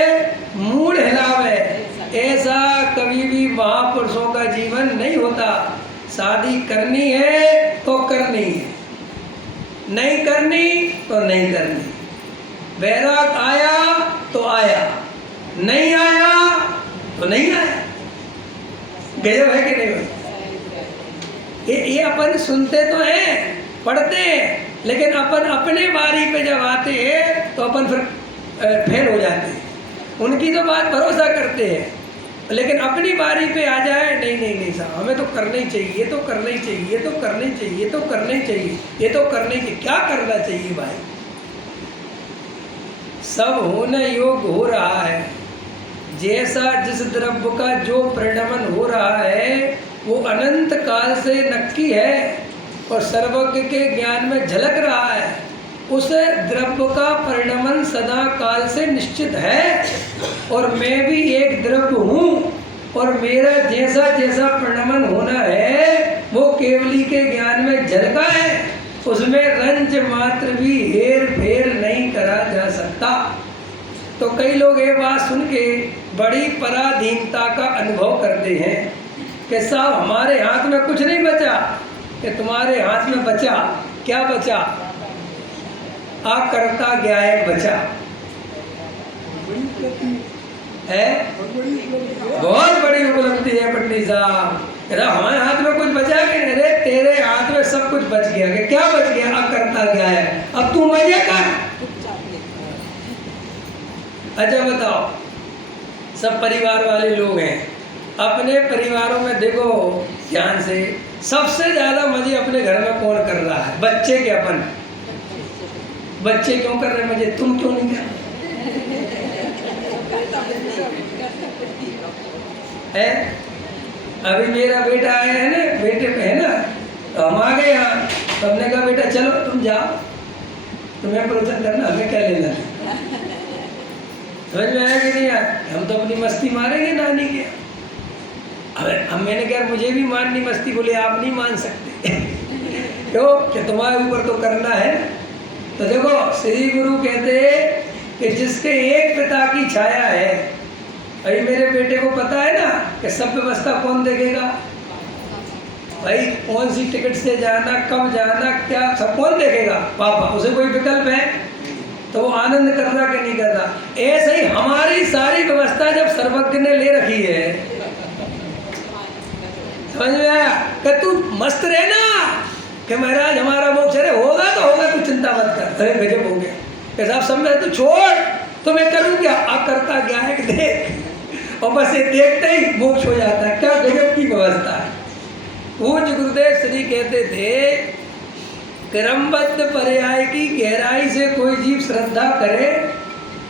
मूड हिलावे, ऐसा कभी भी महापुरुषों का जीवन नहीं होता। शादी करनी है तो करनी है, नहीं करनी तो नहीं करनी। वैराग आया तो आया, नहीं आया तो नहीं आया। गजब है कि नहीं? ये अपन सुनते तो हैं, पढ़ते हैं, लेकिन अपन अपने बारी पे जब आते हैं तो अपन फिर फेल हो जाते हैं। उनकी तो बात भरोसा करते हैं, लेकिन अपनी बारी पे आ जाए, नहीं नहीं नहीं साहब हमें तो करना ही चाहिए, ये तो करना ही चाहिए, ये तो करना ही चाहिए, ये तो करना ही चाहिए, ये तो करना ही चाहिए। क्या करना चाहिए भाई? सब होने योग्य हो रहा है। जैसा जिस द्रव्य का जो परिणमन हो रहा है वो अनंत काल से नक्की है और सर्वज्ञ के ज्ञान में झलक रहा है। उस द्रव्य का परिणमन सदा काल से निश्चित है और मैं भी एक द्रव्य हूँ और मेरा जैसा जैसा परिणमन होना है वो केवली के ज्ञान में झलका है। उसमें रंज मात्र भी हेर फेर नहीं करा जा सकता। तो कई लोग ये बात सुन के बड़ी पराधीनता का अनुभव करते हैं कि साहब हमारे हाथ में कुछ नहीं बचा। कि तुम्हारे हाथ में बचा, क्या बचा? आकर्ता ज्ञायक बचा है। बहुत बड़ी उपलब्धि है पंडित साहब। हमारे हाथ में कुछ बचा कि अरे तेरे हाथ में सब कुछ बच गया। कि क्या बच गया? आकर्ता ज्ञायक। अब तू मजे कर। अच्छा बताओ, सब परिवार वाले लोग हैं, अपने परिवारों में देखो ध्यान से, सबसे ज्यादा मजे अपने घर में कौन कर रहा है? बच्चे के अपन। बच्चे क्यों कर रहे मजे? तुम क्यों नहीं कर है? अभी मेरा बेटा आया है ना, बेटे पे है ना, तो हम आ गए यहाँ। तो हमने कहा बेटा चलो तुम जाओ, तुम्हें प्रवचन करना, हमें क्या लेना। समझ में आया कि नहीं आया? हम तो अपनी मस्ती मारेंगे नानी के। अब मैंने कहा मुझे भी मारनी मस्ती। बोले आप नहीं मान सकते। क्यों? कि तुम्हारे ऊपर तो करना है। तो देखो श्री गुरु कहते कि जिसके एक पिता की छाया है, अभी मेरे बेटे को पता है ना कि सब व्यवस्था कौन देखेगा भाई, कौन सी टिकट से जाना, कब जाना, क्या सब कौन देखेगा? पापा। उसे कोई विकल्प है? तो वो आनंद कर रहा कि नहीं कर रहा? ऐसे ही हमारी सारी व्यवस्था जब सर्वज्ञ ने ले रखी है, समझ में आया? कि तू मस्त रहे ना कि महाराज हमारा मोक्ष है, होगा तो होगा, तू चिंता मत कर। अरे गजब हो गया कि साहब समझे, तू छोड़, तो मैं करूँ क्या? आकर्ता ज्ञायक देख, और बस ये देखते ही मोक्ष हो जाता है। क्या गजब की व्यवस्था है। पूज्य गुरुदेव श्री कहते थे क्रमबद्ध पर्याय की गहराई से कोई जीव श्रद्धा करे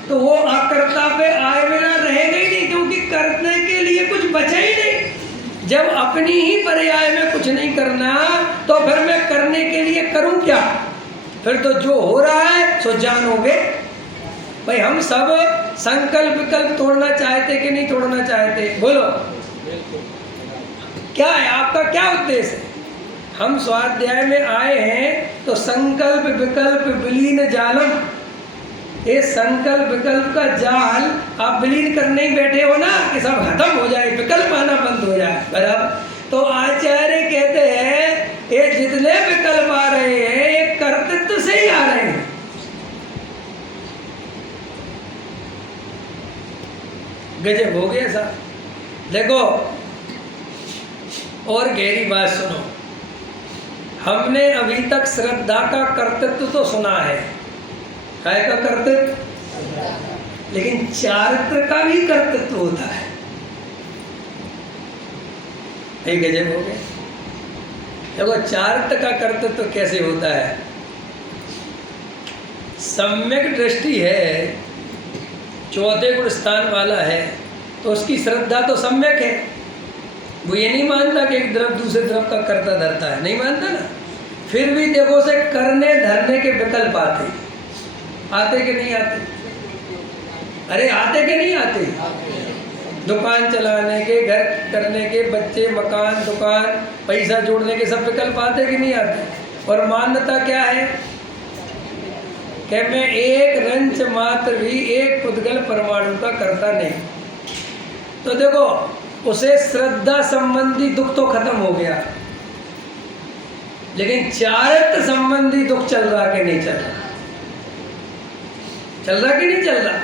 तो वो आकर्ता पे आए बिना रहेगा ही नहीं, क्योंकि करने के लिए कुछ बचा ही नहीं। जब अपनी ही पर्याय में कुछ नहीं करना तो फिर मैं करने के लिए करूं क्या? फिर तो जो हो रहा है सो जानोगे। भाई हम सब संकल्प विकल्प तोड़ना चाहते कि नहीं तोड़ना चाहते? बोलो क्या है आपका, क्या उद्देश्य है? हम स्वाध्याय में आए हैं तो संकल्प विकल्प विलीन जालम, ये संकल्प विकल्प का जाल आप विलीन करने ही बैठे हो ना कि सब खत्म हो जाए, विकल्प आना बंद हो जाए। बराबर। तो आचार्य कहते हैं ये जितने विकल्प आ रहे हैं ये कर्तृत्व से ही आ रहे हैं। गजब हो गया साहब। देखो और गहरी बात सुनो, हमने अभी तक श्रद्धा का कर्तृत्व तो सुना है, काय का कर्तृत्व, लेकिन चारित्र का भी कर्तृत्व होता है। एक गजब हो गया। देखो चारित्र का कर्तृत्व कैसे होता है। सम्यक दृष्टि है, चौथे गुण स्थान वाला है, तो उसकी श्रद्धा तो सम्यक है। वो ये नहीं मानता कि एक द्रव दूसरे द्रव का कर्ता धरता है, नहीं मानता ना। फिर भी देखो उसे करने धरने के विकल्प आते कि नहीं आते? अरे आते कि नहीं आते? दुकान चलाने के, घर करने के, बच्चे, मकान, दुकान, पैसा जोड़ने के सब विकल्प आते कि नहीं आते? और मान्यता क्या है कि मैं एक रंच मात्र भी एक पुद्गल परमाणु का कर्ता नहीं। तो देखो उसे श्रद्धा संबंधी दुख तो खत्म हो गया, लेकिन चारित्र संबंधी दुख चल रहा कि नहीं चल रहा? चल रहा कि नहीं चल रहा?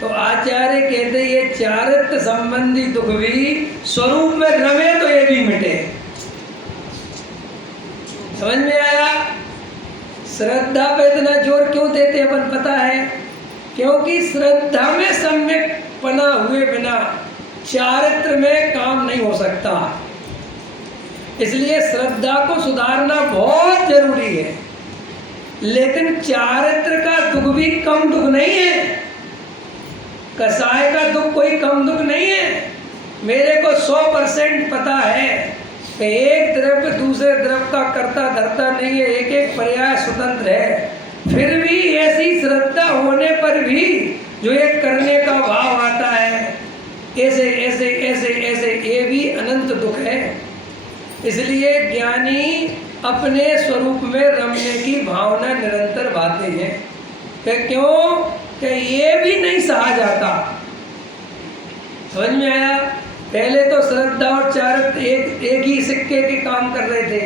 तो आचार्य कहते ये चारित्र संबंधी दुख भी स्वरूप में रमे तो ये भी मिटे। समझ में आया? श्रद्धा पे इतना जोर क्यों देते हैं अपन पता है? क्योंकि श्रद्धा में सम्यक पना हुए बिना चारित्र में काम नहीं हो सकता। इसलिए श्रद्धा को सुधारना बहुत जरूरी है, लेकिन चारित्र का दुख भी कम दुख नहीं है। कसाय का दुख कोई कम दुख नहीं है। मेरे को 100% पता है कि एक द्रव्य दूसरे द्रव्य का कर्ता धर्ता नहीं है, एक एक पर्याय स्वतंत्र है। फिर भी ऐसी श्रद्धा होने पर भी जो एक करने का भाव आता है, ऐसे ऐसे ऐसे ऐसे, ये भी अनंत दुख है। इसलिए ज्ञानी अपने स्वरूप में रमने की भावना निरंतर भाते हैं कि क्यों कि ये भी नहीं सहा जाता। समझ में आया? पहले तो श्रद्धा और चारित्र एक ही सिक्के के काम कर रहे थे,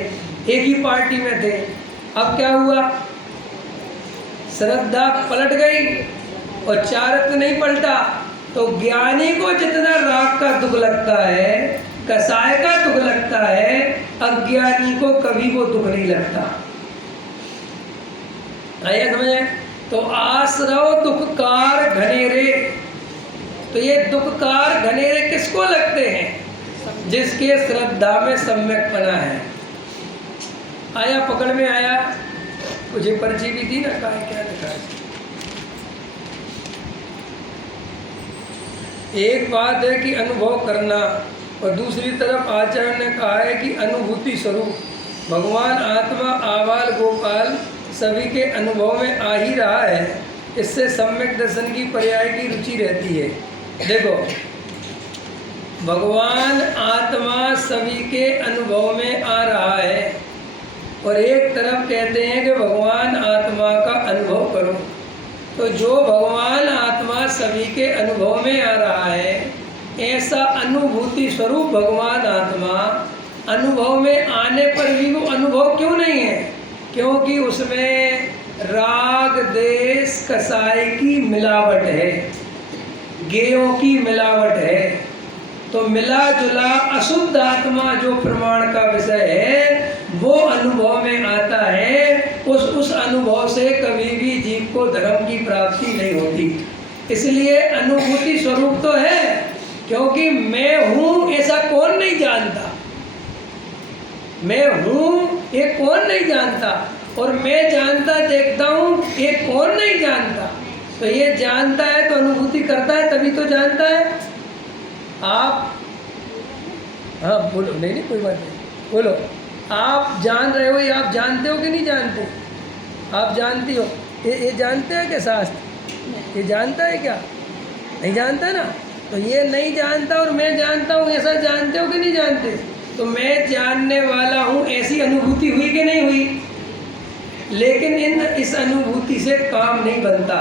एक ही पार्टी में थे। अब क्या हुआ? श्रद्धा पलट गई और चारित्र नहीं पलटा। तो ज्ञानी को जितना राग का दुख लगता है, कसाय का दुख लगता है, अज्ञानी को कभी वो दुख नहीं लगता। आया समझे? तो आश्रव दुखकार घनेरे, तो ये दुखकार घनेरे किसको लगते हैं? जिसके श्रद्धा में सम्यक बना है। आया पकड़ में आया? मुझे पर्ची भी दी ना, कहा क्या लिखा है? एक बात है कि अनुभव करना, और दूसरी तरफ आचार्य ने कहा है कि अनुभूति स्वरूप भगवान आत्मा आबाल गोपाल सभी के अनुभव में आ ही रहा है। इससे सम्यक दर्शन की पर्याय की रुचि रहती है। देखो, भगवान आत्मा सभी के अनुभव में आ रहा है, और एक तरफ कहते हैं कि भगवान आत्मा का अनुभव करो। तो जो भगवान आत्मा सभी के अनुभव में आ रहा है, ऐसा अनुभूति स्वरूप भगवान आत्मा अनुभव में आने पर भी वो अनुभव क्यों नहीं है? क्योंकि उसमें राग देश कसाय की मिलावट है, गेयों की मिलावट है। तो मिला जुला अशुद्ध आत्मा जो प्रमाण का विषय है, वो अनुभव में आता है। उस अनुभव से कभी भी जीव को धर्म की प्राप्ति नहीं होती। इसलिए अनुभूति स्वरूप तो है, क्योंकि मैं हूँ ऐसा कौन नहीं जानता। मैं हूँ ये कौन नहीं जानता, और मैं जानता देखता हूँ ये कौन नहीं जानता। तो ये जानता है तो अनुभूति करता है, तभी तो जानता है। आप हाँ बोलो, नहीं कोई बात नहीं, बोलो। आप जान रहे हो, ये आप जानते हो कि नहीं जानते? आप जानती हो? ये जानते हैं क्या शास्त्र? ये जानता है क्या? नहीं जानता ना। तो ये नहीं जानता और मैं जानता हूँ, ऐसा जानते हो कि नहीं जानते? तो मैं जानने वाला हूँ, ऐसी अनुभूति हुई कि नहीं हुई? लेकिन इस अनुभूति से काम नहीं बनता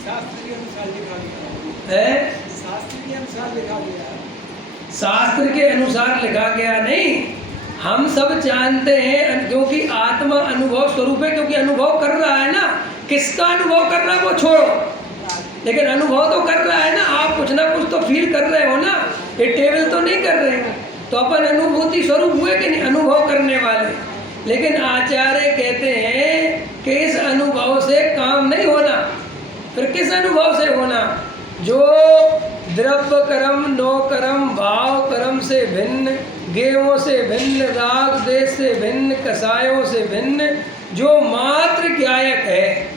शास्त्र के अनुसार लिखा गया है। शास्त्र के अनुसार लिखा गया, शास्त्र के अनुसार लिखा गया नहीं। हम सब जानते हैं, क्योंकि आत्मा अनुभव स्वरूप है। क्योंकि अनुभव कर रहा है ना, किसका अनुभव कर रहा है वो छोड़ो, लेकिन अनुभव तो कर रहा है ना। आप कुछ ना कुछ तो फील कर रहे हो ना, ये टेबल तो नहीं कर रहे हो। तो अपन अनुभूति स्वरूप हुए कि नहीं? अनुभव करने वाले। लेकिन आचार्य कहते हैं कि इस अनुभव से काम नहीं होना। फिर किस अनुभव से होना? जो द्रव्य कर्म, नो कर्म, भाव कर्म से भिन्न, गेयों से भिन्न, राग देश से भिन्न, कसायों से भिन्न, जो मात्र ज्ञायक है,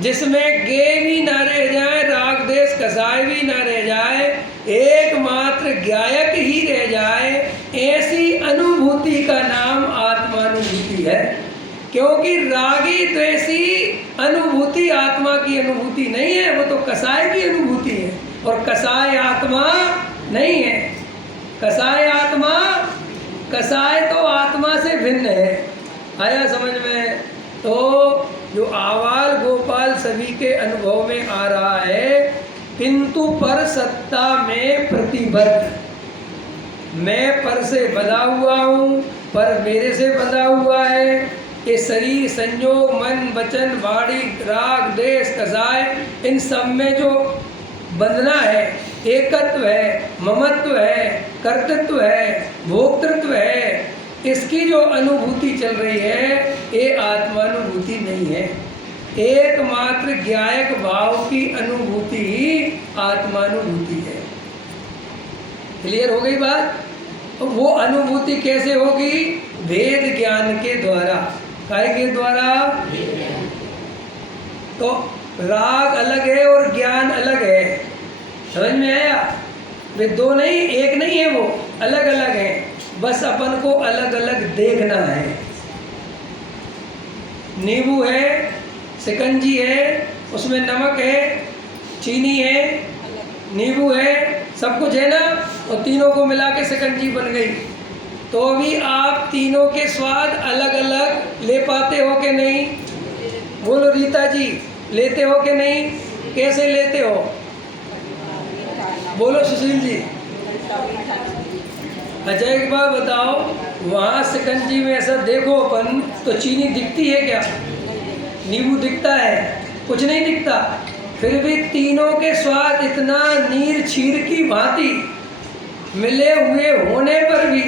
जिसमें गे भी ना रह जाए, राग देश कसाय भी ना रह जाए, एकमात्र ज्ञायक ही रह जाए, ऐसी अनुभूति का नाम आत्मानुभूति है। क्योंकि रागी द्वेषी अनुभूति आत्मा की अनुभूति नहीं है, वो तो कसाय की अनुभूति है, और कसाय आत्मा नहीं है। कसाय आत्मा, कसाय तो आत्मा से भिन्न है। आया समझ में? तो जो आवाल गोपाल सभी के अनुभव में आ रहा है, किंतु पर सत्ता में प्रतिबद्ध। मैं पर से बंधा हुआ हूँ, पर मेरे से बंधा हुआ है। ये शरीर, संयोग, मन, वचन, वाणी, राग देश कसाय, इन सब में जो बंधना है, एकत्व है, ममत्व है, कर्तृत्व है, भोक्तृत्व है, इसकी जो अनुभूति चल रही है, ये आत्मानुभूति नहीं है। एकमात्र ज्ञायक भाव की अनुभूति ही आत्मानुभूति है। क्लियर हो गई बात? तो वो अनुभूति कैसे होगी? वेद ज्ञान के द्वारा। काय के द्वारा? तो राग अलग है और ज्ञान अलग है, समझ में आया? वे दो नहीं, एक नहीं है, वो अलग अलग है, बस अपन को अलग अलग देखना है। नींबू है, शिकंजी है, उसमें नमक है, चीनी है, नींबू है, सब कुछ है ना, और तीनों को मिला के शिकंजी बन गई। तो भी आप तीनों के स्वाद अलग अलग ले पाते हो कि नहीं? बोलो रीता जी, लेते हो कि नहीं? कैसे लेते हो? बोलो सुशील जी। अच्छा एक बात बताओ, वहाँ शिकंजी में ऐसा देखो अपन तो चीनी दिखती है क्या? नींबू दिखता है? कुछ नहीं दिखता। फिर भी तीनों के स्वाद इतना नीर छीर की भांति मिले हुए होने पर भी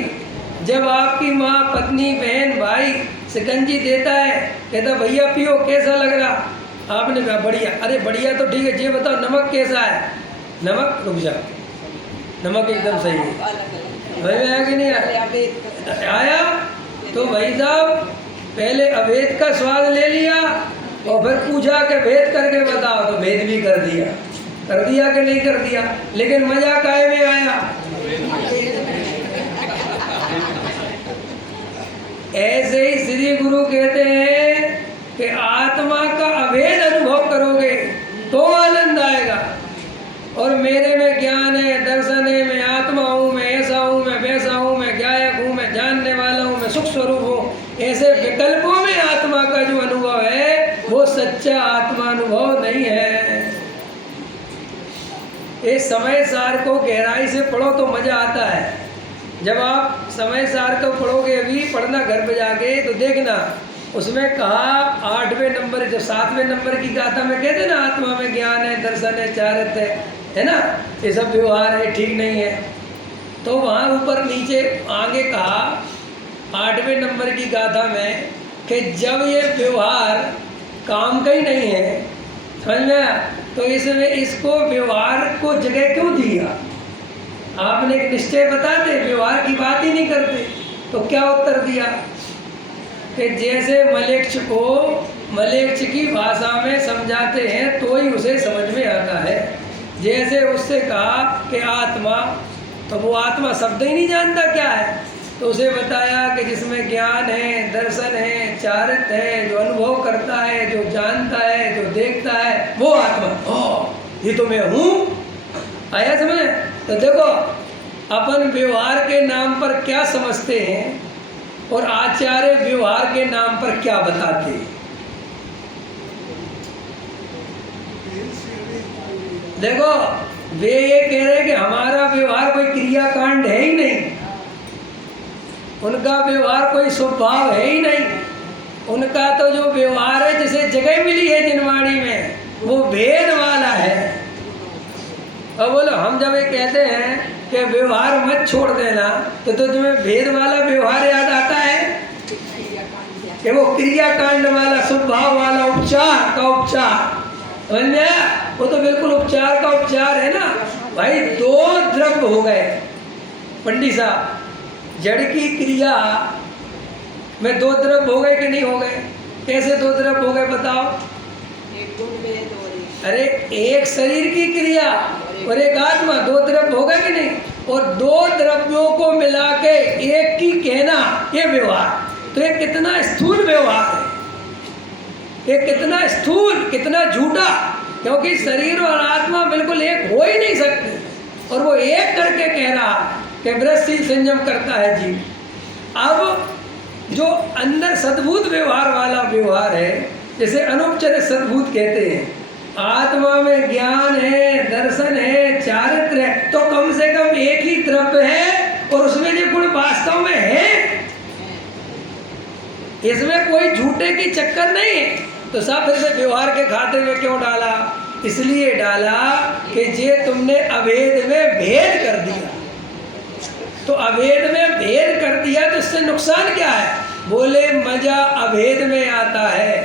जब आपकी माँ, पत्नी, बहन, भाई शिकंजी देता है, कहता भैया पियो, कैसा लग रहा? आपने कहा बढ़िया। अरे बढ़िया तो ठीक है, ये बताओ नमक कैसा है? नमक, रुक जा, नमक एकदम सही है। भाई आया कि नहीं आया? आया। तो भाई साहब पहले अभेद का स्वाद ले लिया और फिर पूछा के भेद करके बताओ, तो भेद भी कर दिया कि नहीं कर दिया? लेकिन मजा काहे में आया? ऐसे ही श्री गुरु कहते हैं कि आत्मा का अभेद अनुभव करोगे तो आनंद आएगा। और मेरे में ज्ञान है, दर्शन है, मैं आत्मा हूँ, मैं ऐसा हूँ, मैं वैसा हूँ, मैं गायक हूँ, मैं जानने वाला हूँ, मैं सुख स्वरूप हूँ, ऐसे विकल्पों में आत्मा का जो अनुभव है वो सच्चा आत्मा अनुभव नहीं है। इस समय सार को गहराई से पढ़ो तो मजा आता है। जब आप समय सार को पढ़ोगे, अभी पढ़ना घर पे जाके, तो देखना उसमें कहा 8वें नंबर, जो 7वें नंबर की गाथा में कहते ना, आत्मा में ज्ञान है, दर्शन है, चारित्र है ना, ये सब व्यवहार है, ठीक नहीं है। तो वहाँ ऊपर नीचे आगे कहा 8वें नंबर की गाथा में कि जब ये व्यवहार काम का ही नहीं है, समझ में आया? तो इसमें इसको व्यवहार को जगह क्यों दिया? आपने एक निश्चय बताते, व्यवहार की बात ही नहीं करते। तो क्या उत्तर दिया कि जैसे मलेच्छ को मलेच्छ की भाषा में समझाते हैं तो ही उसे समझ में आता है। जैसे उससे कहा कि आत्मा, तो वो आत्मा शब्द ही नहीं जानता क्या है, तो उसे बताया कि जिसमें ज्ञान है, दर्शन है, चारित्र है, जो अनुभव करता है, जो जानता है, जो देखता है, वो आत्मा। ओह, ये तो मैं हूँ। आया समझ? तो देखो अपन व्यवहार के नाम पर क्या समझते हैं और आचार्य व्यवहार के नाम पर क्या बताते हैं। देखो वे ये कह रहे हैं कि हमारा व्यवहार कोई क्रियाकांड है ही नहीं, उनका व्यवहार कोई स्वभाव है ही नहीं। उनका तो जो व्यवहार है, जैसे जगह मिली है जिनवाणी में, वो भेद वाला है। और बोलो हम जब ये कहते हैं कि व्यवहार मत छोड़ देना, तो तुम्हें भेद वाला व्यवहार याद आता है कि वो क्रियाकांड वाला, स्वभाव वाला, उपचार का उपचार, समझ में आया? वो तो बिल्कुल उपचार का उपचार है ना भाई। 2 द्रव्य हो गए पंडित साहब, जड़ की क्रिया में 2 द्रव्य हो गए कि नहीं हो गए? कैसे 2 द्रव्य हो गए बताओ? अरे एक शरीर की क्रिया और एक आत्मा, 2 द्रव्य हो गए कि नहीं? और 2 द्रव्यों को मिला के एक की कहना, ये व्यवहार। तो ये कितना स्थूल व्यवहार है, ये कितना स्थूल, कितना झूठा, क्योंकि शरीर और आत्मा बिल्कुल एक हो ही नहीं सकते। और वो एक करके कह रहा कि वृत्तिशील संयम करता है जीव। अब जो अंदर सद्भूत व्यवहार वाला व्यवहार है, जैसे अनुपचरित सद्भूत कहते हैं, आत्मा में ज्ञान है, दर्शन है, चारित्र है, तो कम से कम एक ही द्रव्य है और उसमें जो गुण वास्तव में है, इसमें कोई झूठे की चक्कर नहीं है। तो साहब फिर से व्यवहार के खाते में क्यों डाला? इसलिए डाला कि जे तुमने अभेद में भेद कर दिया। तो अभेद में भेद कर दिया तो इससे नुकसान क्या है? बोले मजा अभेद में आता है,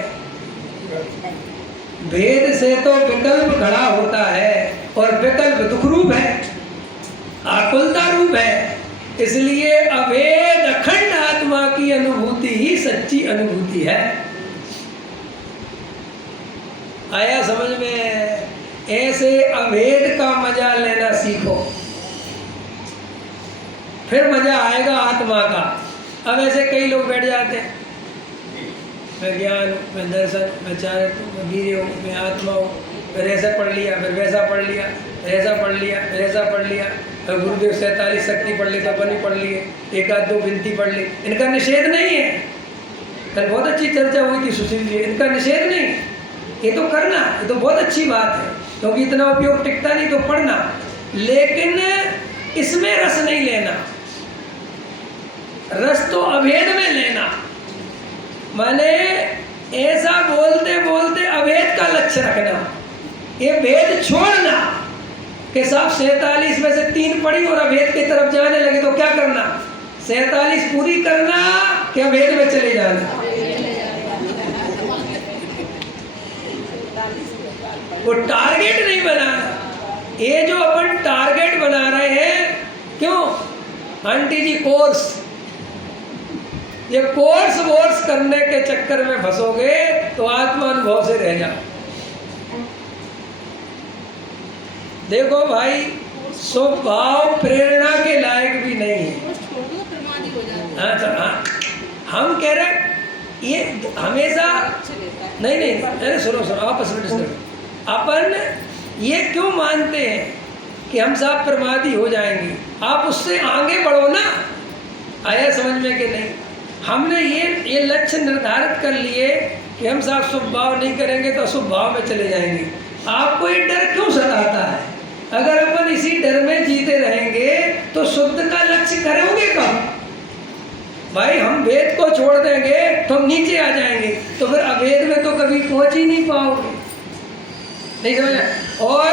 भेद से तो विकल्प खड़ा होता है और विकल्प दुख रूप है। आकुलता रूप है। इसलिए अभेद अखंड आत्मा की अनुभूति ही सच्ची अनुभूति है। आया समझ में? ऐसे अभेद का मजा लेना सीखो, फिर मजा आएगा आत्मा का। अब ऐसे कई लोग बैठ जाते हैं, मैं ज्ञान, मैं दर्शन, मैं चारित्र, मैं वीर्य हूँ, मैं आत्मा हूँ, फिर ऐसा पढ़ लिया, फिर वैसा पढ़ लिया, ऐसा पढ़ लिया, फिर ऐसा पढ़ लिया, फिर गुरुदेव 47 शक्ति पढ़ ली तो अपन ही पढ़ लिए, एक आध दो विनती पढ़ ली। इनका निषेध नहीं है, कल बहुत अच्छी चर्चा हुई थी सुशील जी, इनका निषेध नहीं, ये तो करना, ये तो बहुत अच्छी बात है, क्योंकि इतना उपयोग टिकता नहीं तो पढ़ना, लेकिन इसमें रस नहीं लेना। रस तो अभेद में लेना, माने ऐसा बोलते बोलते अभेद का लक्ष्य रखना, ये भेद छोड़ना कि साहब 47 में से 3 पढ़ी और अभेद की तरफ जाने लगे तो क्या करना, 47 पूरी करना कि अभेद में चले जाना। वो टारगेट नहीं बनाना। ये जो अपन टारगेट बना रहे हैं, क्यों आंटी जी, कोर्स, ये कोर्स वोर्स करने के चक्कर में फंसोगे तो आत्मा अनुभव से रह जाओ। देखो भाई, स्वभाव प्रेरणा के लायक भी नहीं है। हाँ, हम कह रहे ये हमेशा नहीं, अरे सुनो आपस में डिस्कस। अपन ये क्यों मानते हैं कि हम साहब प्रमादी हो जाएंगे? आप उससे आगे बढ़ो ना। आया समझ में कि नहीं? हमने ये लक्ष्य निर्धारित कर लिए कि हम साहब शुभ भाव नहीं करेंगे तो अशुभ भाव में चले जाएंगे। आपको ये डर क्यों सताता है? अगर अपन इसी डर में जीते रहेंगे तो शुद्ध का लक्ष्य करेंगे कब? भाई हम वेद को छोड़ देंगे तो हम नीचे आ जाएंगे, तो फिर अवेद में तो कभी पहुंच ही नहीं पाओगे। नहीं समझा? और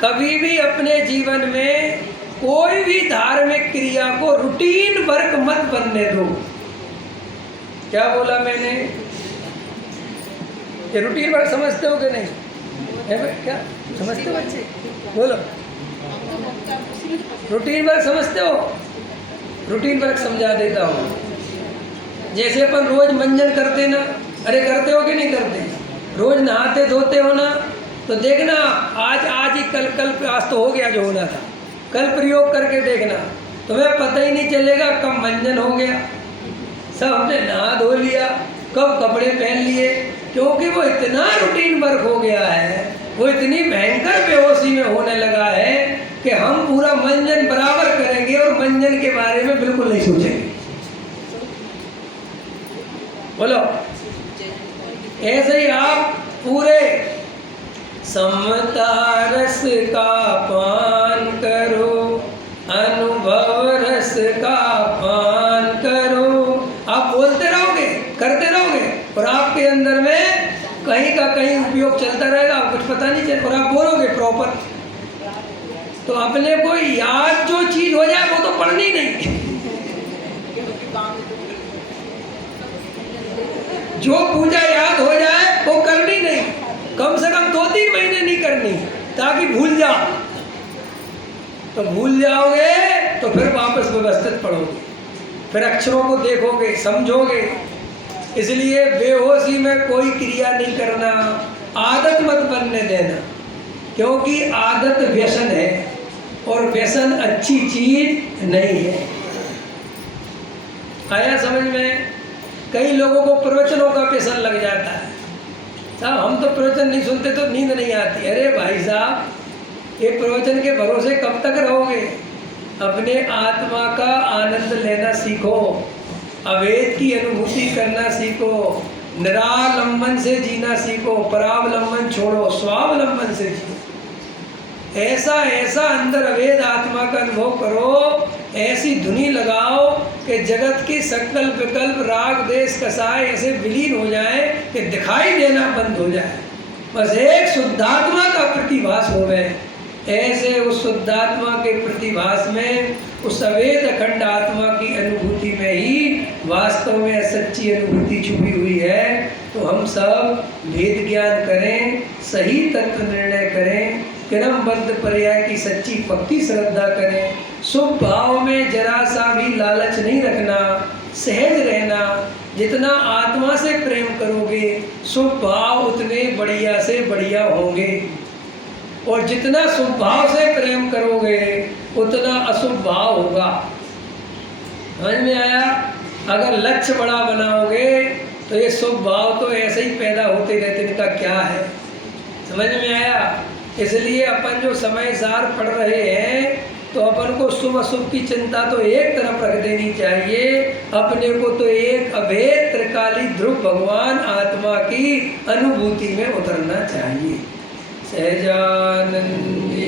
कभी भी अपने जीवन में कोई भी धार्मिक क्रिया को रूटीन वर्क मत बनने दो। क्या बोला मैंने? ये रूटीन वर्क समझते हो कि नहीं? है भाई, क्या समझते हो बच्चे? बोलो, रूटीन वर्क समझते हो? रूटीन वर्क समझा देता हूँ। जैसे अपन रोज मंजन करते ना, अरे करते हो कि नहीं करते? रोज नहाते धोते हो ना, तो देखना आज ही कल आज तो हो गया जो होना था, कल प्रयोग करके देखना, तुम्हें पता ही नहीं चलेगा कब मंजन हो गया, सब हमने नहा धो लिया, कब कपड़े पहन लिए, क्योंकि वो इतना रूटीन वर्क हो गया है, वो इतनी भयंकर बेहोशी में होने लगा है कि हम पूरा मंजन बराबर करेंगे और मंजन के बारे में बिल्कुल नहीं सोचेंगे। बोलो, ऐसे ही आप पूरे समता रस का पान करो, अनुभव रस का पान करो। आप बोलते रहोगे, करते रहोगे, और आपके अंदर में कहीं का कहीं उपयोग चलता रहेगा, आपको कुछ पता नहीं चलेगा, और आप बोलोगे प्रॉपर। तो अपने को याद जो चीज हो जाए वो तो पढ़नी नहीं, जो पूजा याद हो जाए वो करनी नहीं, कम से कम 2-3 महीने नहीं करनी, ताकि भूल जाओ। तो भूल जाओगे तो फिर वापस व्यवस्थित पढ़ोगे, फिर अक्षरों को देखोगे, समझोगे। इसलिए बेहोशी में कोई क्रिया नहीं करना, आदत मत बनने देना, क्योंकि आदत व्यसन है और व्यसन अच्छी चीज नहीं है। आया समझ में? कई लोगों को प्रवचनों का व्यसन लग जाता है, साहब हम तो प्रवचन नहीं सुनते तो नींद नहीं आती। अरे भाई साहब, ये प्रवचन के भरोसे कब तक रहोगे? अपने आत्मा का आनंद लेना सीखो, अवेद की अनुभूति करना सीखो, निरालंबन से जीना सीखो, परावलंबन छोड़ो, स्वावलंबन से जियो। ऐसा अंदर अवेद आत्मा का अनुभव करो, ऐसी धुनी लगाओ कि जगत की सकल विकल्प राग देश कसाय ऐसे विलीन हो जाए कि दिखाई देना बंद हो जाए, बस एक शुद्धात्मा का प्रतिभास हो गए। ऐसे उस शुद्धात्मा के प्रतिभास में, उस अवेद अखंड आत्मा की अनुभूति में ही वास्तव में सच्ची अनुभूति छुपी हुई है। तो हम सब भेद ज्ञान करें, सही तत्व निर्णय करें, क्रमबद्ध पर्याय की सच्ची पक्की श्रद्धा करें, शुभ भाव में जरा सा भी लालच नहीं रखना, सहज रहना। जितना आत्मा से प्रेम करोगे शुभ भाव उतने बढ़िया से बढ़िया होंगे, और जितना शुभ भाव से प्रेम करोगे उतना अशुभ भाव होगा। समझ में आया? अगर लक्ष्य बड़ा बनाओगे तो ये शुभ भाव तो ऐसे ही पैदा होते रहते, इनका क्या है। समझ में आया? इसलिए अपन जो समय सार पढ़ रहे हैं तो अपन को शुभ अशुभ की चिंता तो एक तरफ रख देनी चाहिए, अपने को तो एक अभेद त्रिकाली ध्रुव भगवान आत्मा की अनुभूति में उतरना चाहिए। सहजानंदी